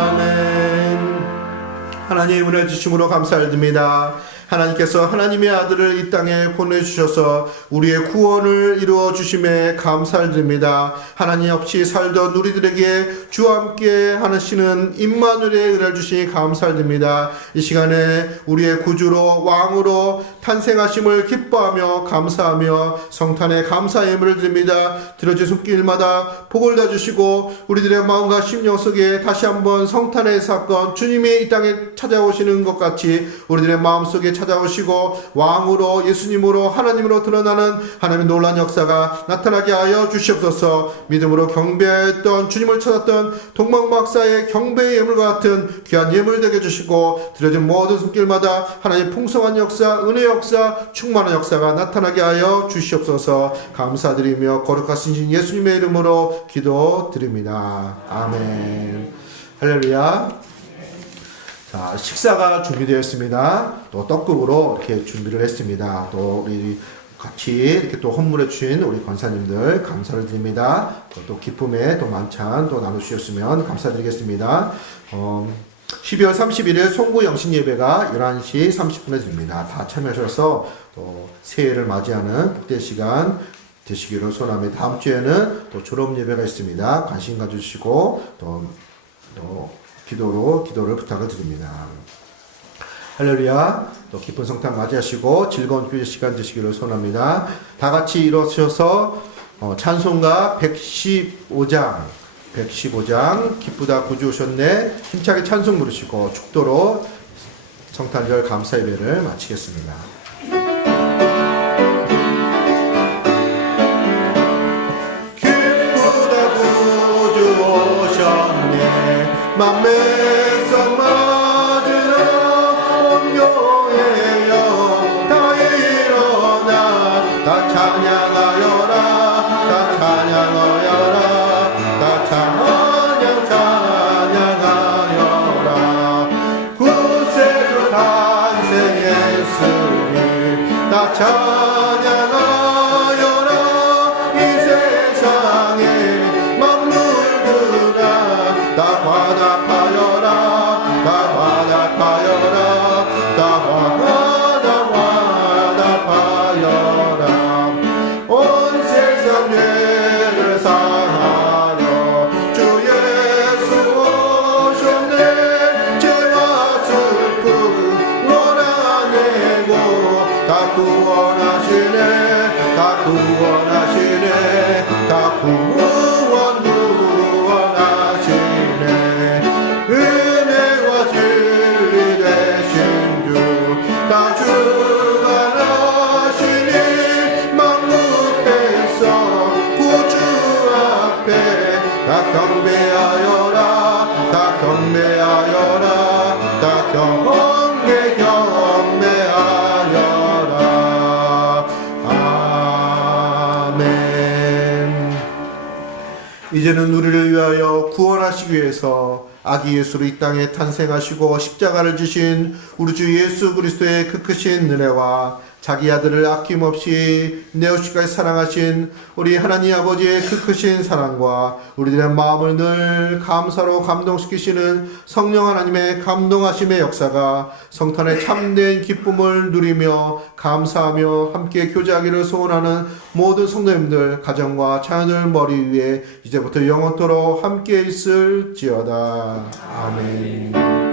아멘. 하나님 은혜 주심으로 감사드립니다. 하나님께서 하나님의 아들을 이 땅에 보내주셔서 우리의 구원을 이루어 주심에 감사드립니다. 하나님 없이 살던 우리들에게 주와 함께 하시는 임마누엘의 은혜를 주시니 감사드립니다. 이 시간에 우리의 구주로 왕으로 탄생하심을 기뻐하며 감사하며 성탄의 감사의 예물을 드립니다. 들어진 손길마다 복을 다 주시고 우리들의 마음과 심령 속에 다시 한번 성탄의 사건 주님이 이 땅에 찾아오시는 것 같이 우리들의 마음속에 찾아오시고 왕으로 예수님으로 하나님으로 드러나는 하나님의 놀라운 역사가 나타나게 하여 주시옵소서. 믿음으로 경배했던 주님을 찾았던 동방박사의 경배의 예물과 같은 귀한 예물 되게 해주시고 드려진 모든 손길마다 하나님의 풍성한 역사, 은혜의 역사, 충만한 역사가 나타나게 하여 주시옵소서. 감사드리며 거룩하신 예수님의 이름으로 기도드립니다. 아멘. 할렐루야. 자, 식사가 준비되어 있습니다. 또 떡국으로 이렇게 준비를 했습니다. 또 우리 같이 이렇게 또 헌물해 주신 우리 권사님들 감사를 드립니다. 또 기쁨의 또 만찬 또 나누셨으면 감사드리겠습니다. 12월 31일 송구 영신 예배가 11시 30분에 드립니다. 다 참여하셔서 또 새해를 맞이하는 복된 시간 되시기를 소원하며 다음 주에는 또 졸업 예배가 있습니다. 관심 가주시고 또 기도를 부탁을 드립니다. 할렐루야. 또 기쁜 성탄 맞이하시고 즐거운 주일 시간 되시기를 소원합니다. 다 같이 일어서서 찬송가 115장 기쁘다 구주 오셨네 힘차게 찬송 부르시고 축도로 성탄절 감사 예배를 마치겠습니다. 기쁘다 구주 오셨네 맘에서 맞으러 온 교회여 다 일어나 다 찬양하여라 다 찬양하여라 다 찬양하여라 구세주 탄생 예수님 다 찬양하여라 이 세상에 만물들아 다 화답하여라 다 화답하여라 다 구원하시네 다 구원하시네 다 구원하시네 은혜와 진리 되신 주 다 주관하시니 만국에서 구주 앞에 다 경배하여라 다 경배하여라 다 경배하여라 아멘. 이제는 우리를 위하여 구원하시기 위해서 아기 예수로 이 땅에 탄생하시고 십자가를 지신 우리 주 예수 그리스도의 그 크신 은혜와 자기 아들을 아낌없이 내오시까지 사랑하신 우리 하나님 아버지의 그 크신 사랑과 우리들의 마음을 늘 감사로 감동시키시는 성령 하나님의 감동하심의 역사가 성탄의 참된 기쁨을 누리며 감사하며 함께 교제하기를 소원하는 모든 성도님들 가정과 자녀들 머리 위에 이제부터 영원토록 함께 있을지어다. 아멘.